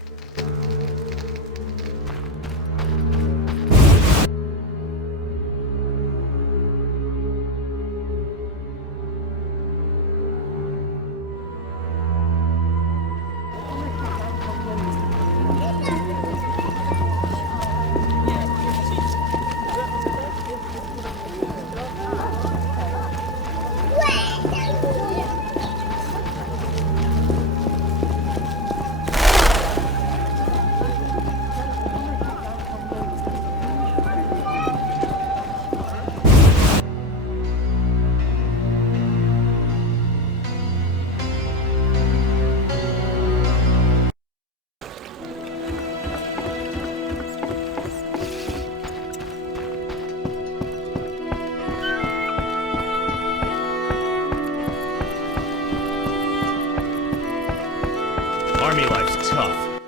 Army life's tough.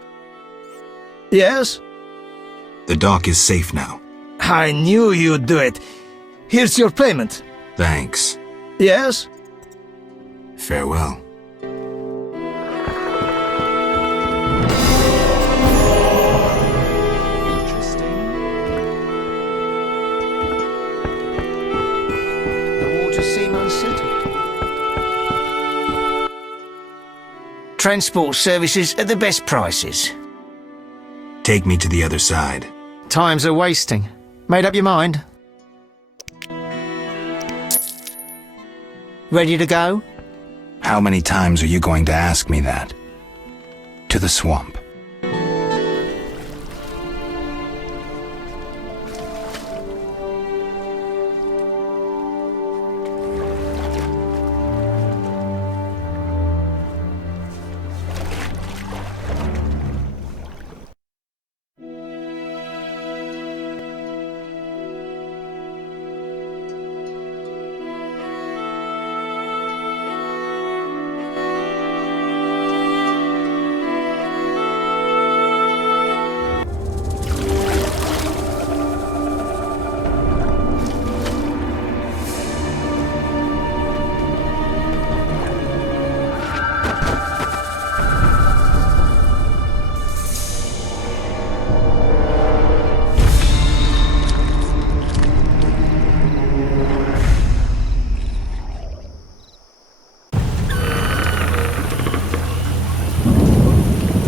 Yes? The dock is safe now. I knew you'd do it. Here's your payment. Thanks. Yes? Farewell. The water seem unsettled. Transport services at the best prices. Take me to the other side. Times are wasting. Made up your mind? Ready to go? How many times are you going to ask me that? To the swamp.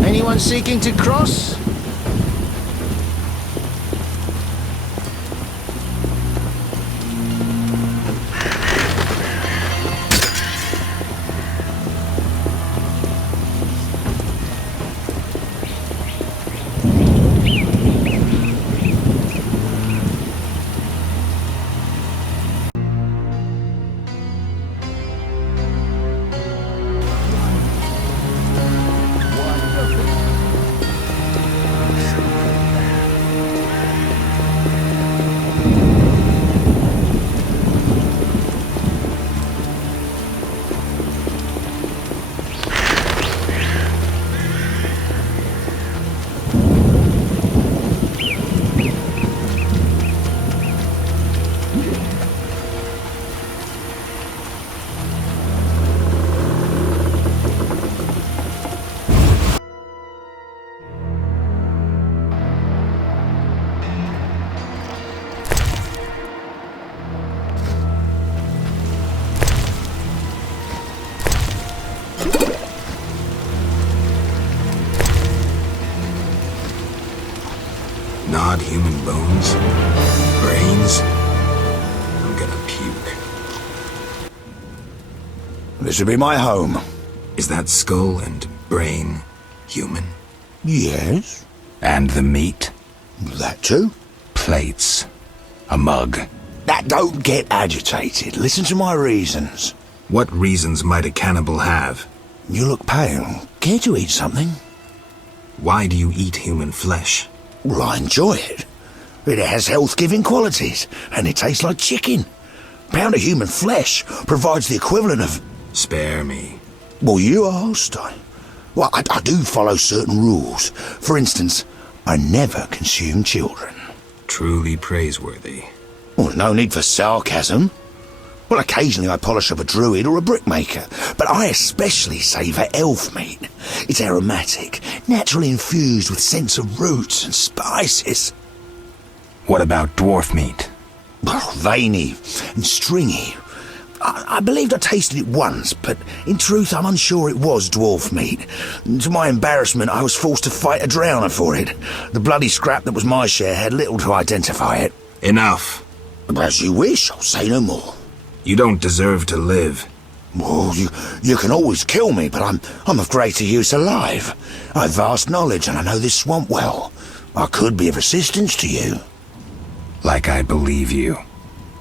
Anyone seeking to cross? Gnawed human bones? Brains? I'm gonna puke. This will be my home. Is that skull and brain human? Yes. And the meat? That too. Plates. A mug. That don't get agitated. Listen to my reasons. What reasons might a cannibal have? You look pale. Care to eat something? Why do you eat human flesh? Well, I enjoy it. It has health-giving qualities, and it tastes like chicken. A pound of human flesh provides the equivalent of... Spare me. Well, you asked. I do follow certain rules. For instance, I never consume children. Truly praiseworthy. Well, no need for sarcasm. Well, occasionally I polish up a druid or a brickmaker, but I especially savour elf meat. It's aromatic, naturally infused with scents of roots and spices. What about dwarf meat? Well, veiny and stringy. I believed I tasted it once, but in truth I'm unsure it was dwarf meat. To my embarrassment, I was forced to fight a drowner for it. The bloody scrap that was my share had little to identify it. Enough. As you wish, I'll say no more. You don't deserve to live. Well, you can always kill me, but I'm of greater use alive. I have vast knowledge and I know this swamp well. I could be of assistance to you. Like I believe you.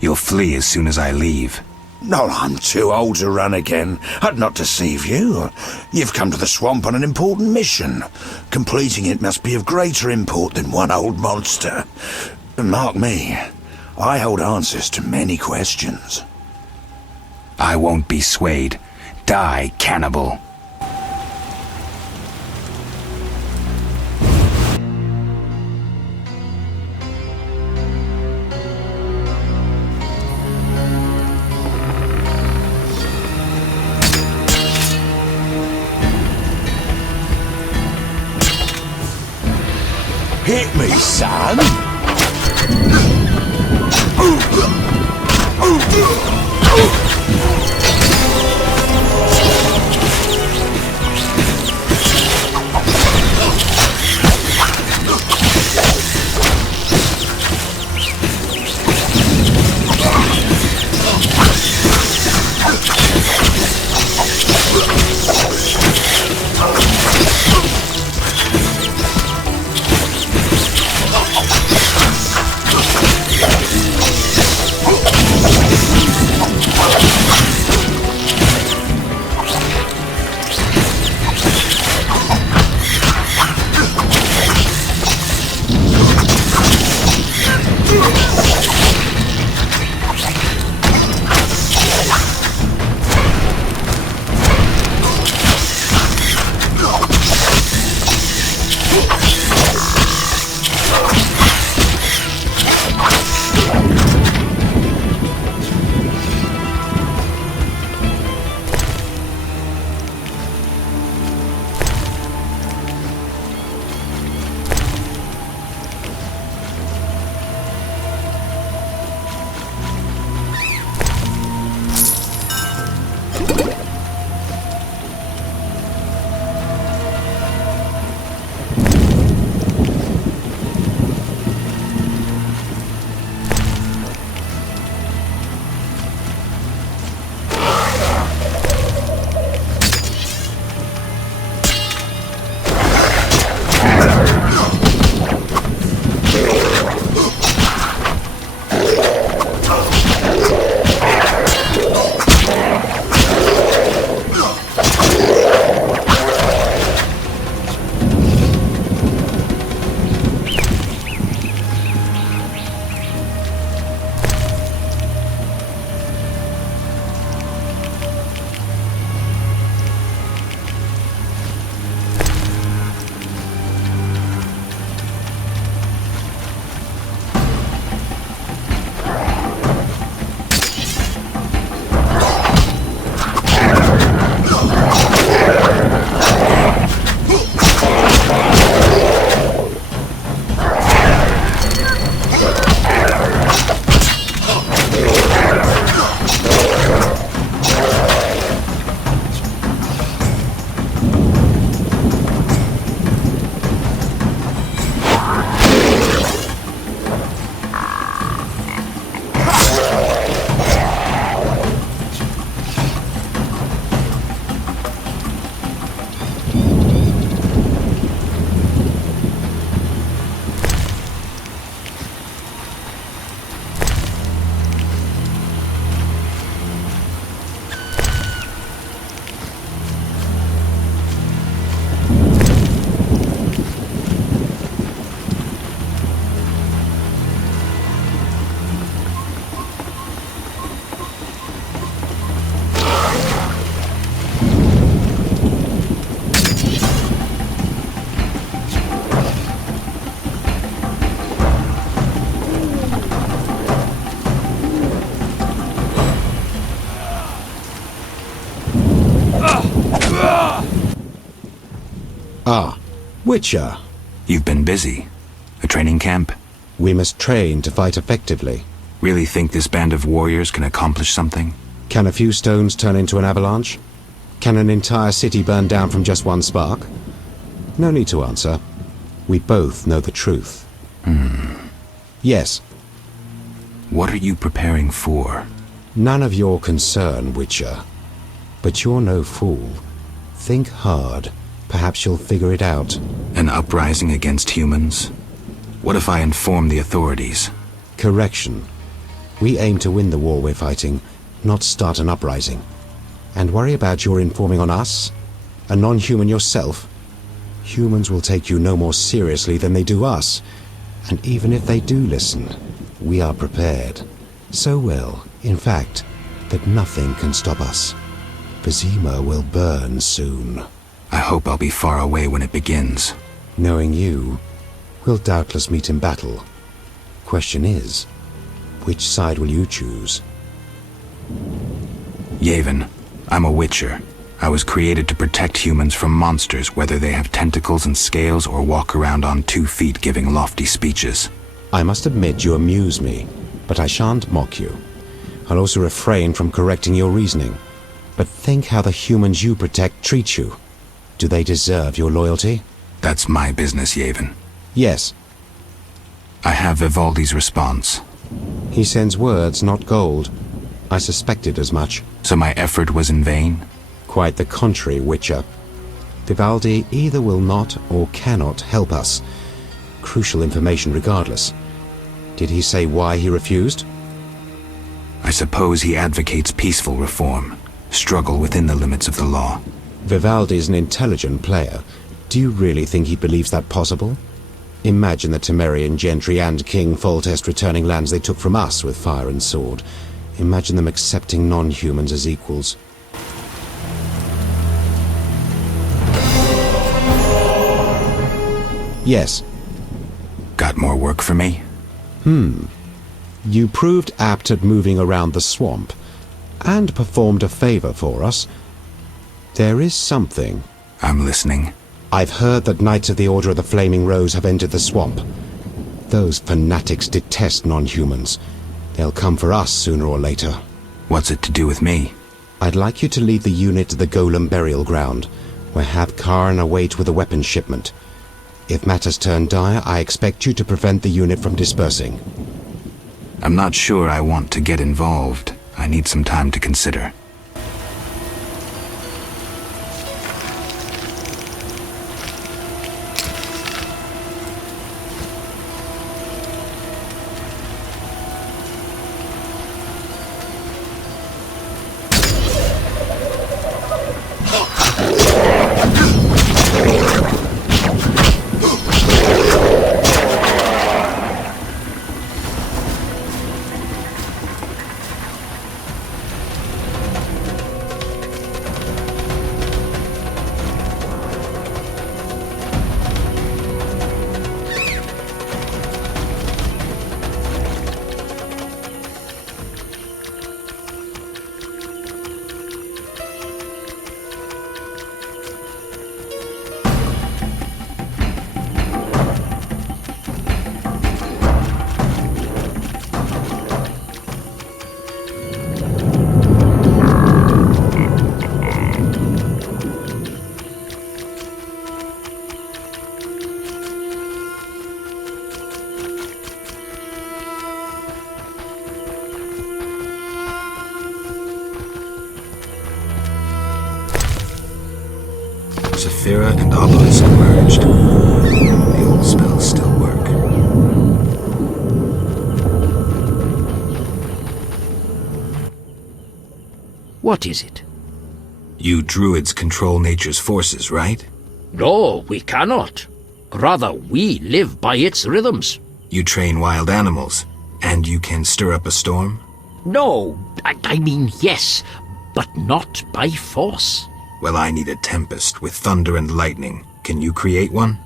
You'll flee as soon as I leave. No, I'm too old to run again. I'd not deceive you. You've come to the swamp on an important mission. Completing it must be of greater import than one old monster. Mark me, I hold answers to many questions. I won't be swayed. Die, cannibal. Hit me, son! Ah, Witcher. You've been busy. A training camp? We must train to fight effectively. Really think this band of warriors can accomplish something? Can a few stones turn into an avalanche? Can an entire city burn down from just one spark? No need to answer. We both know the truth. Yes. What are you preparing for? None of your concern, Witcher. But you're no fool. Think hard. Perhaps you'll figure it out. An uprising against humans? What if I inform the authorities? Correction. We aim to win the war we're fighting, not start an uprising. And worry about your informing on us? A non-human yourself? Humans will take you no more seriously than they do us. And even if they do listen, we are prepared. So well, in fact, that nothing can stop us. Vizima will burn soon. I hope I'll be far away when it begins. Knowing you, we'll doubtless meet in battle. Question is, which side will you choose? Yavin, I'm a Witcher. I was created to protect humans from monsters, whether they have tentacles and scales or walk around on 2 feet giving lofty speeches. I must admit you amuse me, but I shan't mock you. I'll also refrain from correcting your reasoning. But think how the humans you protect treat you. Do they deserve your loyalty? That's my business, Yavin. Yes. I have Vivaldi's response. He sends words, not gold. I suspected as much. So my effort was in vain? Quite the contrary, Witcher. Vivaldi either will not or cannot help us. Crucial information regardless. Did he say why he refused? I suppose he advocates peaceful reform, struggle within the limits of the law. Vivaldi's an intelligent player. Do you really think he believes that possible? Imagine the Temerian gentry and King Foltest returning lands they took from us with fire and sword. Imagine them accepting non-humans as equals. Yes. Got more work for me? You proved apt at moving around the swamp, and performed a favor for us. There is something. I'm listening. I've heard that Knights of the Order of the Flaming Rose have entered the swamp. Those fanatics detest non-humans. They'll come for us sooner or later. What's it to do with me? I'd like you to lead the unit to the Golem burial ground, where Havkarn await with a weapons shipment. If matters turn dire, I expect you to prevent the unit from dispersing. I'm not sure I want to get involved. I need some time to consider. Saphira and Obelisk merged. The old spells still work. What is it? You druids control nature's forces, right? No, we cannot. Rather, we live by its rhythms. You train wild animals, and you can stir up a storm? No, I mean yes, but not by force. Well, I need a tempest with thunder and lightning. Can you create one?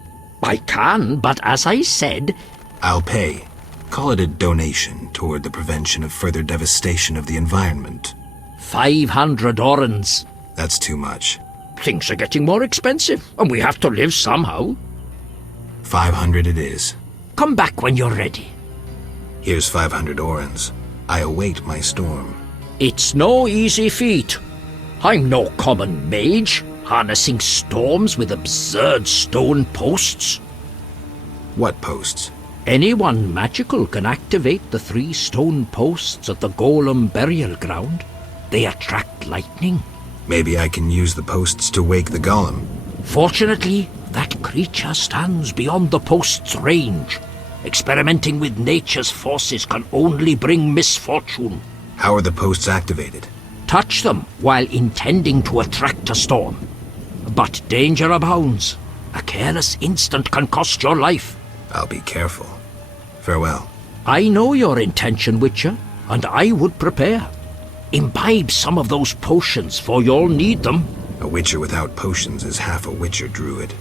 I can, but as I said... I'll pay. Call it a donation toward the prevention of further devastation of the environment. 500 orens. That's too much. Things are getting more expensive, and we have to live somehow. 500 it is. Come back when you're ready. Here's 500 orens. I await my storm. It's no easy feat. I'm no common mage, harnessing storms with absurd stone posts. What posts? Anyone magical can activate the 3 stone posts at the Golem burial ground. They attract lightning. Maybe I can use the posts to wake the golem. Fortunately, that creature stands beyond the post's range. Experimenting with nature's forces can only bring misfortune. How are the posts activated? Touch them while intending to attract a storm. But danger abounds. A careless instant can cost your life. I'll be careful. Farewell. I know your intention, Witcher, and I would prepare. Imbibe some of those potions, for you'll need them. A witcher without potions is half a witcher druid.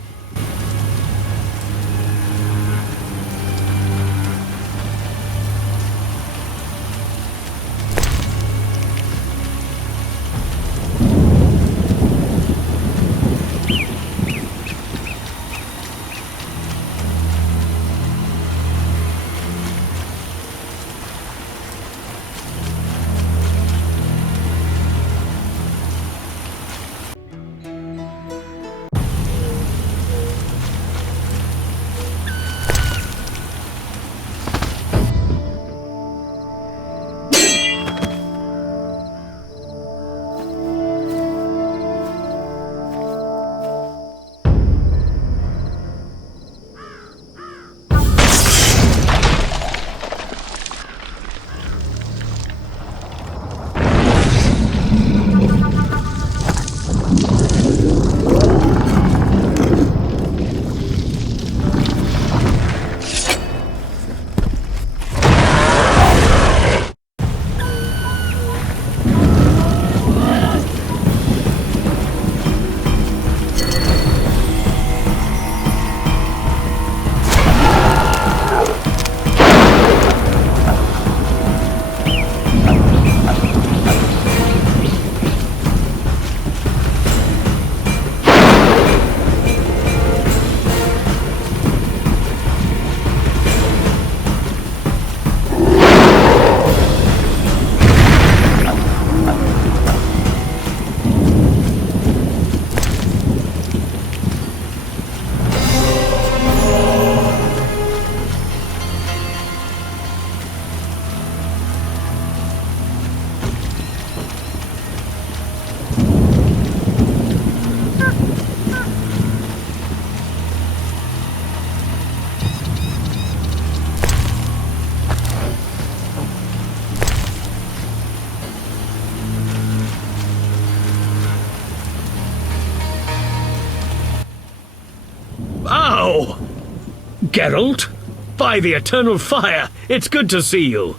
Geralt? By the eternal fire, it's good to see you.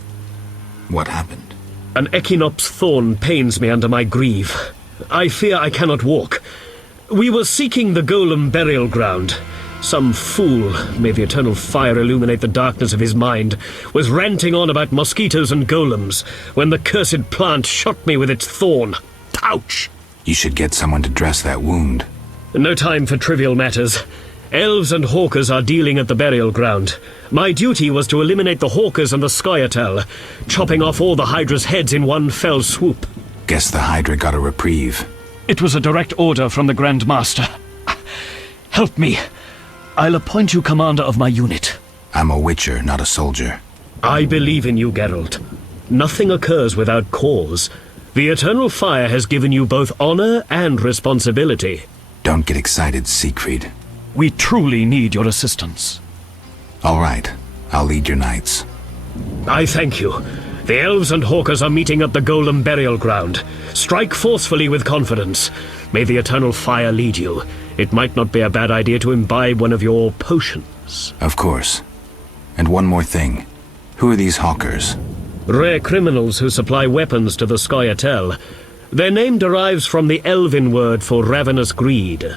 What happened? An Echinops thorn pains me under my greave. I fear I cannot walk. We were seeking the Golem burial ground. Some fool, may the eternal fire illuminate the darkness of his mind, was ranting on about mosquitoes and golems when the cursed plant shot me with its thorn. Ouch! You should get someone to dress that wound. No time for trivial matters. Elves and hawkers are dealing at the burial ground. My duty was to eliminate the hawkers and the Scoia'tael, chopping off all the Hydra's heads in one fell swoop. Guess the Hydra got a reprieve. It was a direct order from the Grand Master. Help me. I'll appoint you commander of my unit. I'm a witcher, not a soldier. I believe in you, Geralt. Nothing occurs without cause. The eternal fire has given you both honor and responsibility. Don't get excited, Siegfried. We truly need your assistance. All right. I'll lead your knights. I thank you. The elves and hawkers are meeting at the Golem burial ground. Strike forcefully with confidence. May the eternal fire lead you. It might not be a bad idea to imbibe one of your potions. Of course. And one more thing. Who are these hawkers? Rare criminals who supply weapons to the Scoia'tael. Their name derives from the elven word for ravenous greed.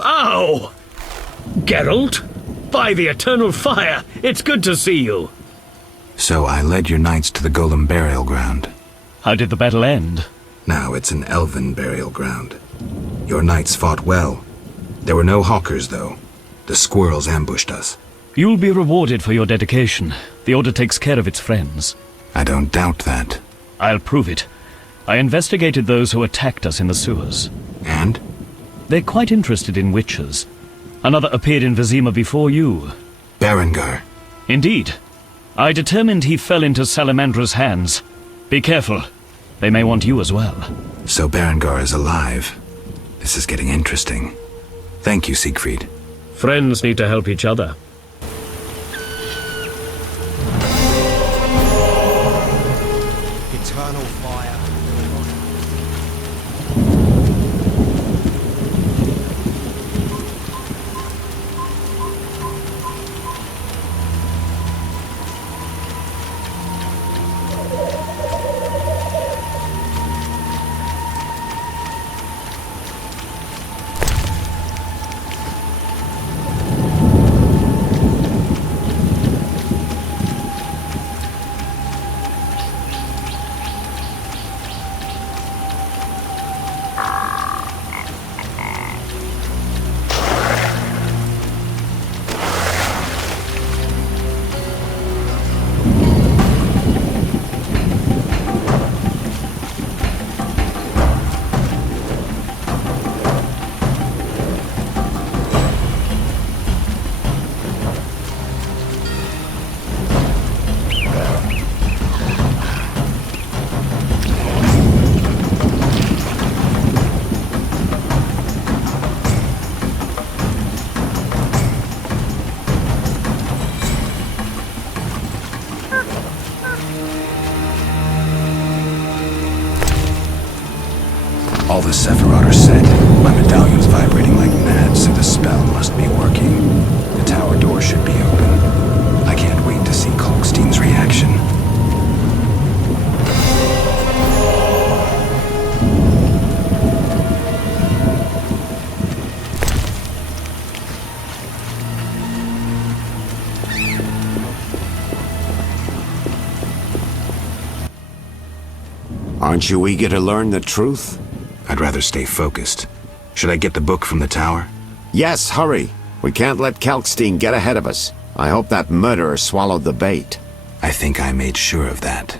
Ow! Geralt? By the eternal fire, it's good to see you. So I led your knights to the Golem burial ground. How did the battle end? Now it's an elven burial ground. Your knights fought well. There were no hawkers, though. The squirrels ambushed us. You'll be rewarded for your dedication. The Order takes care of its friends. I don't doubt that. I'll prove it. I investigated those who attacked us in the sewers. And? They're quite interested in witches. Another appeared in Vizima before you. Berengar. Indeed. I determined he fell into Salamandra's hands. Be careful. They may want you as well. So Berengar is alive. This is getting interesting. Thank you, Siegfried. Friends need to help each other. Eternal fire. All the Sephiroth are set. My medallion's vibrating like mad, so the spell must be working. The tower door should be open. I can't wait to see Coccacidium's reaction. Aren't you eager to learn the truth? I'd rather stay focused. Should I get the book from the tower? Yes, hurry. We can't let Kalkstein get ahead of us. I hope that murderer swallowed the bait. I think I made sure of that.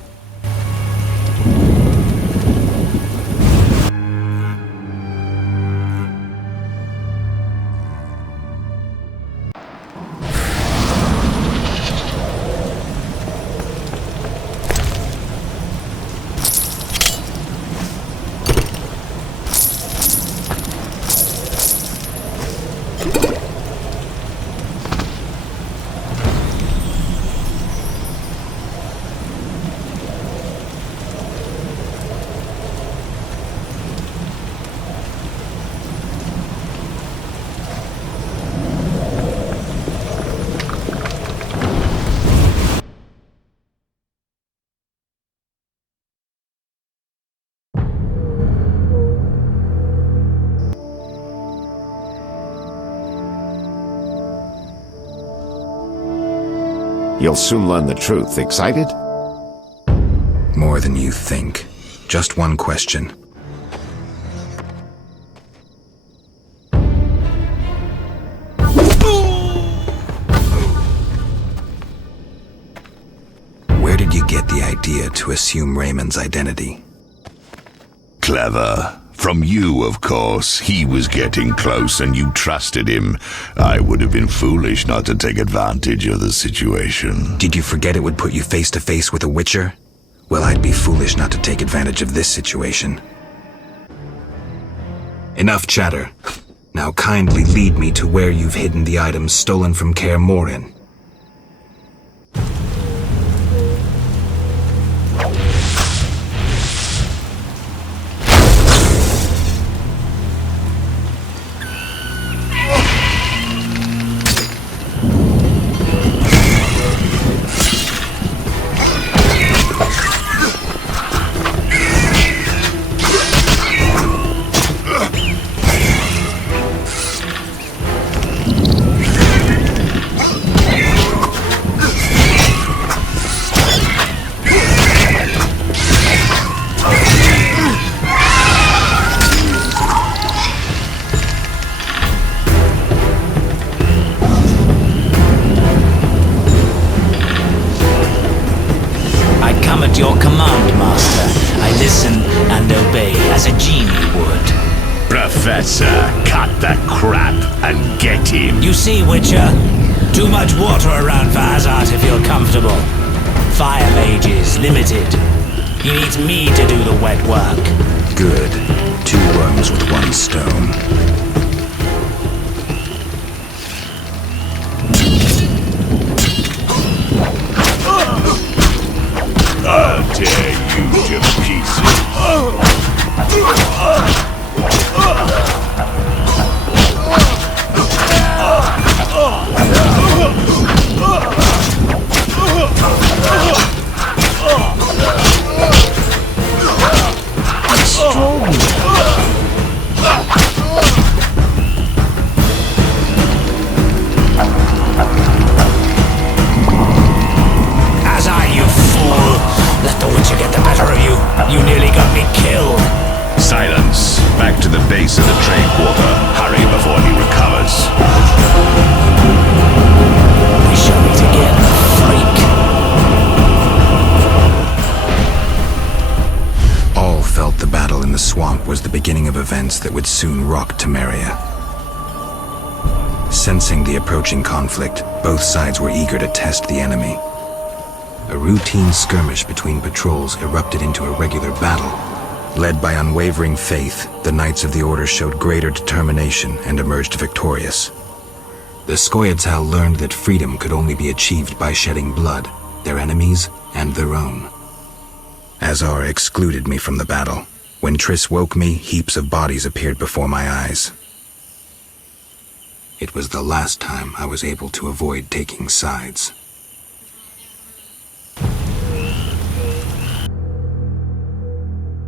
You'll soon learn the truth. Excited? More than you think. Just one question. Where did you get the idea to assume Raymond's identity? Clever. From you, of course. He was getting close and you trusted him. I would have been foolish not to take advantage of the situation. Did you forget it would put you face to face with a Witcher? Well, I'd be foolish not to take advantage of this situation. Enough chatter. Now kindly lead me to where you've hidden the items stolen from Kaer Morhen. Professor, cut the crap and get him. You see, Witcher? Too much water around for Azar to feel comfortable. Fire mage is limited. He needs me to do the wet work. Good. 2 worms with 1 stone. I'll tear you to pieces. Azar, you fool! Let the Witcher get the better of you. You nearly got me killed. Silence. Back to the base of the trade quarter. Hurry before he recovers. We shall meet again, freak. All felt the battle in the swamp was the beginning of events that would soon rock Temeria. Sensing the approaching conflict, both sides were eager to test the enemy. A routine skirmish between patrols erupted into a regular battle. Led by unwavering faith, the Knights of the Order showed greater determination and emerged victorious. The Scoia'tael learned that freedom could only be achieved by shedding blood, their enemies and their own. Azar excluded me from the battle. When Triss woke me, heaps of bodies appeared before my eyes. It was the last time I was able to avoid taking sides.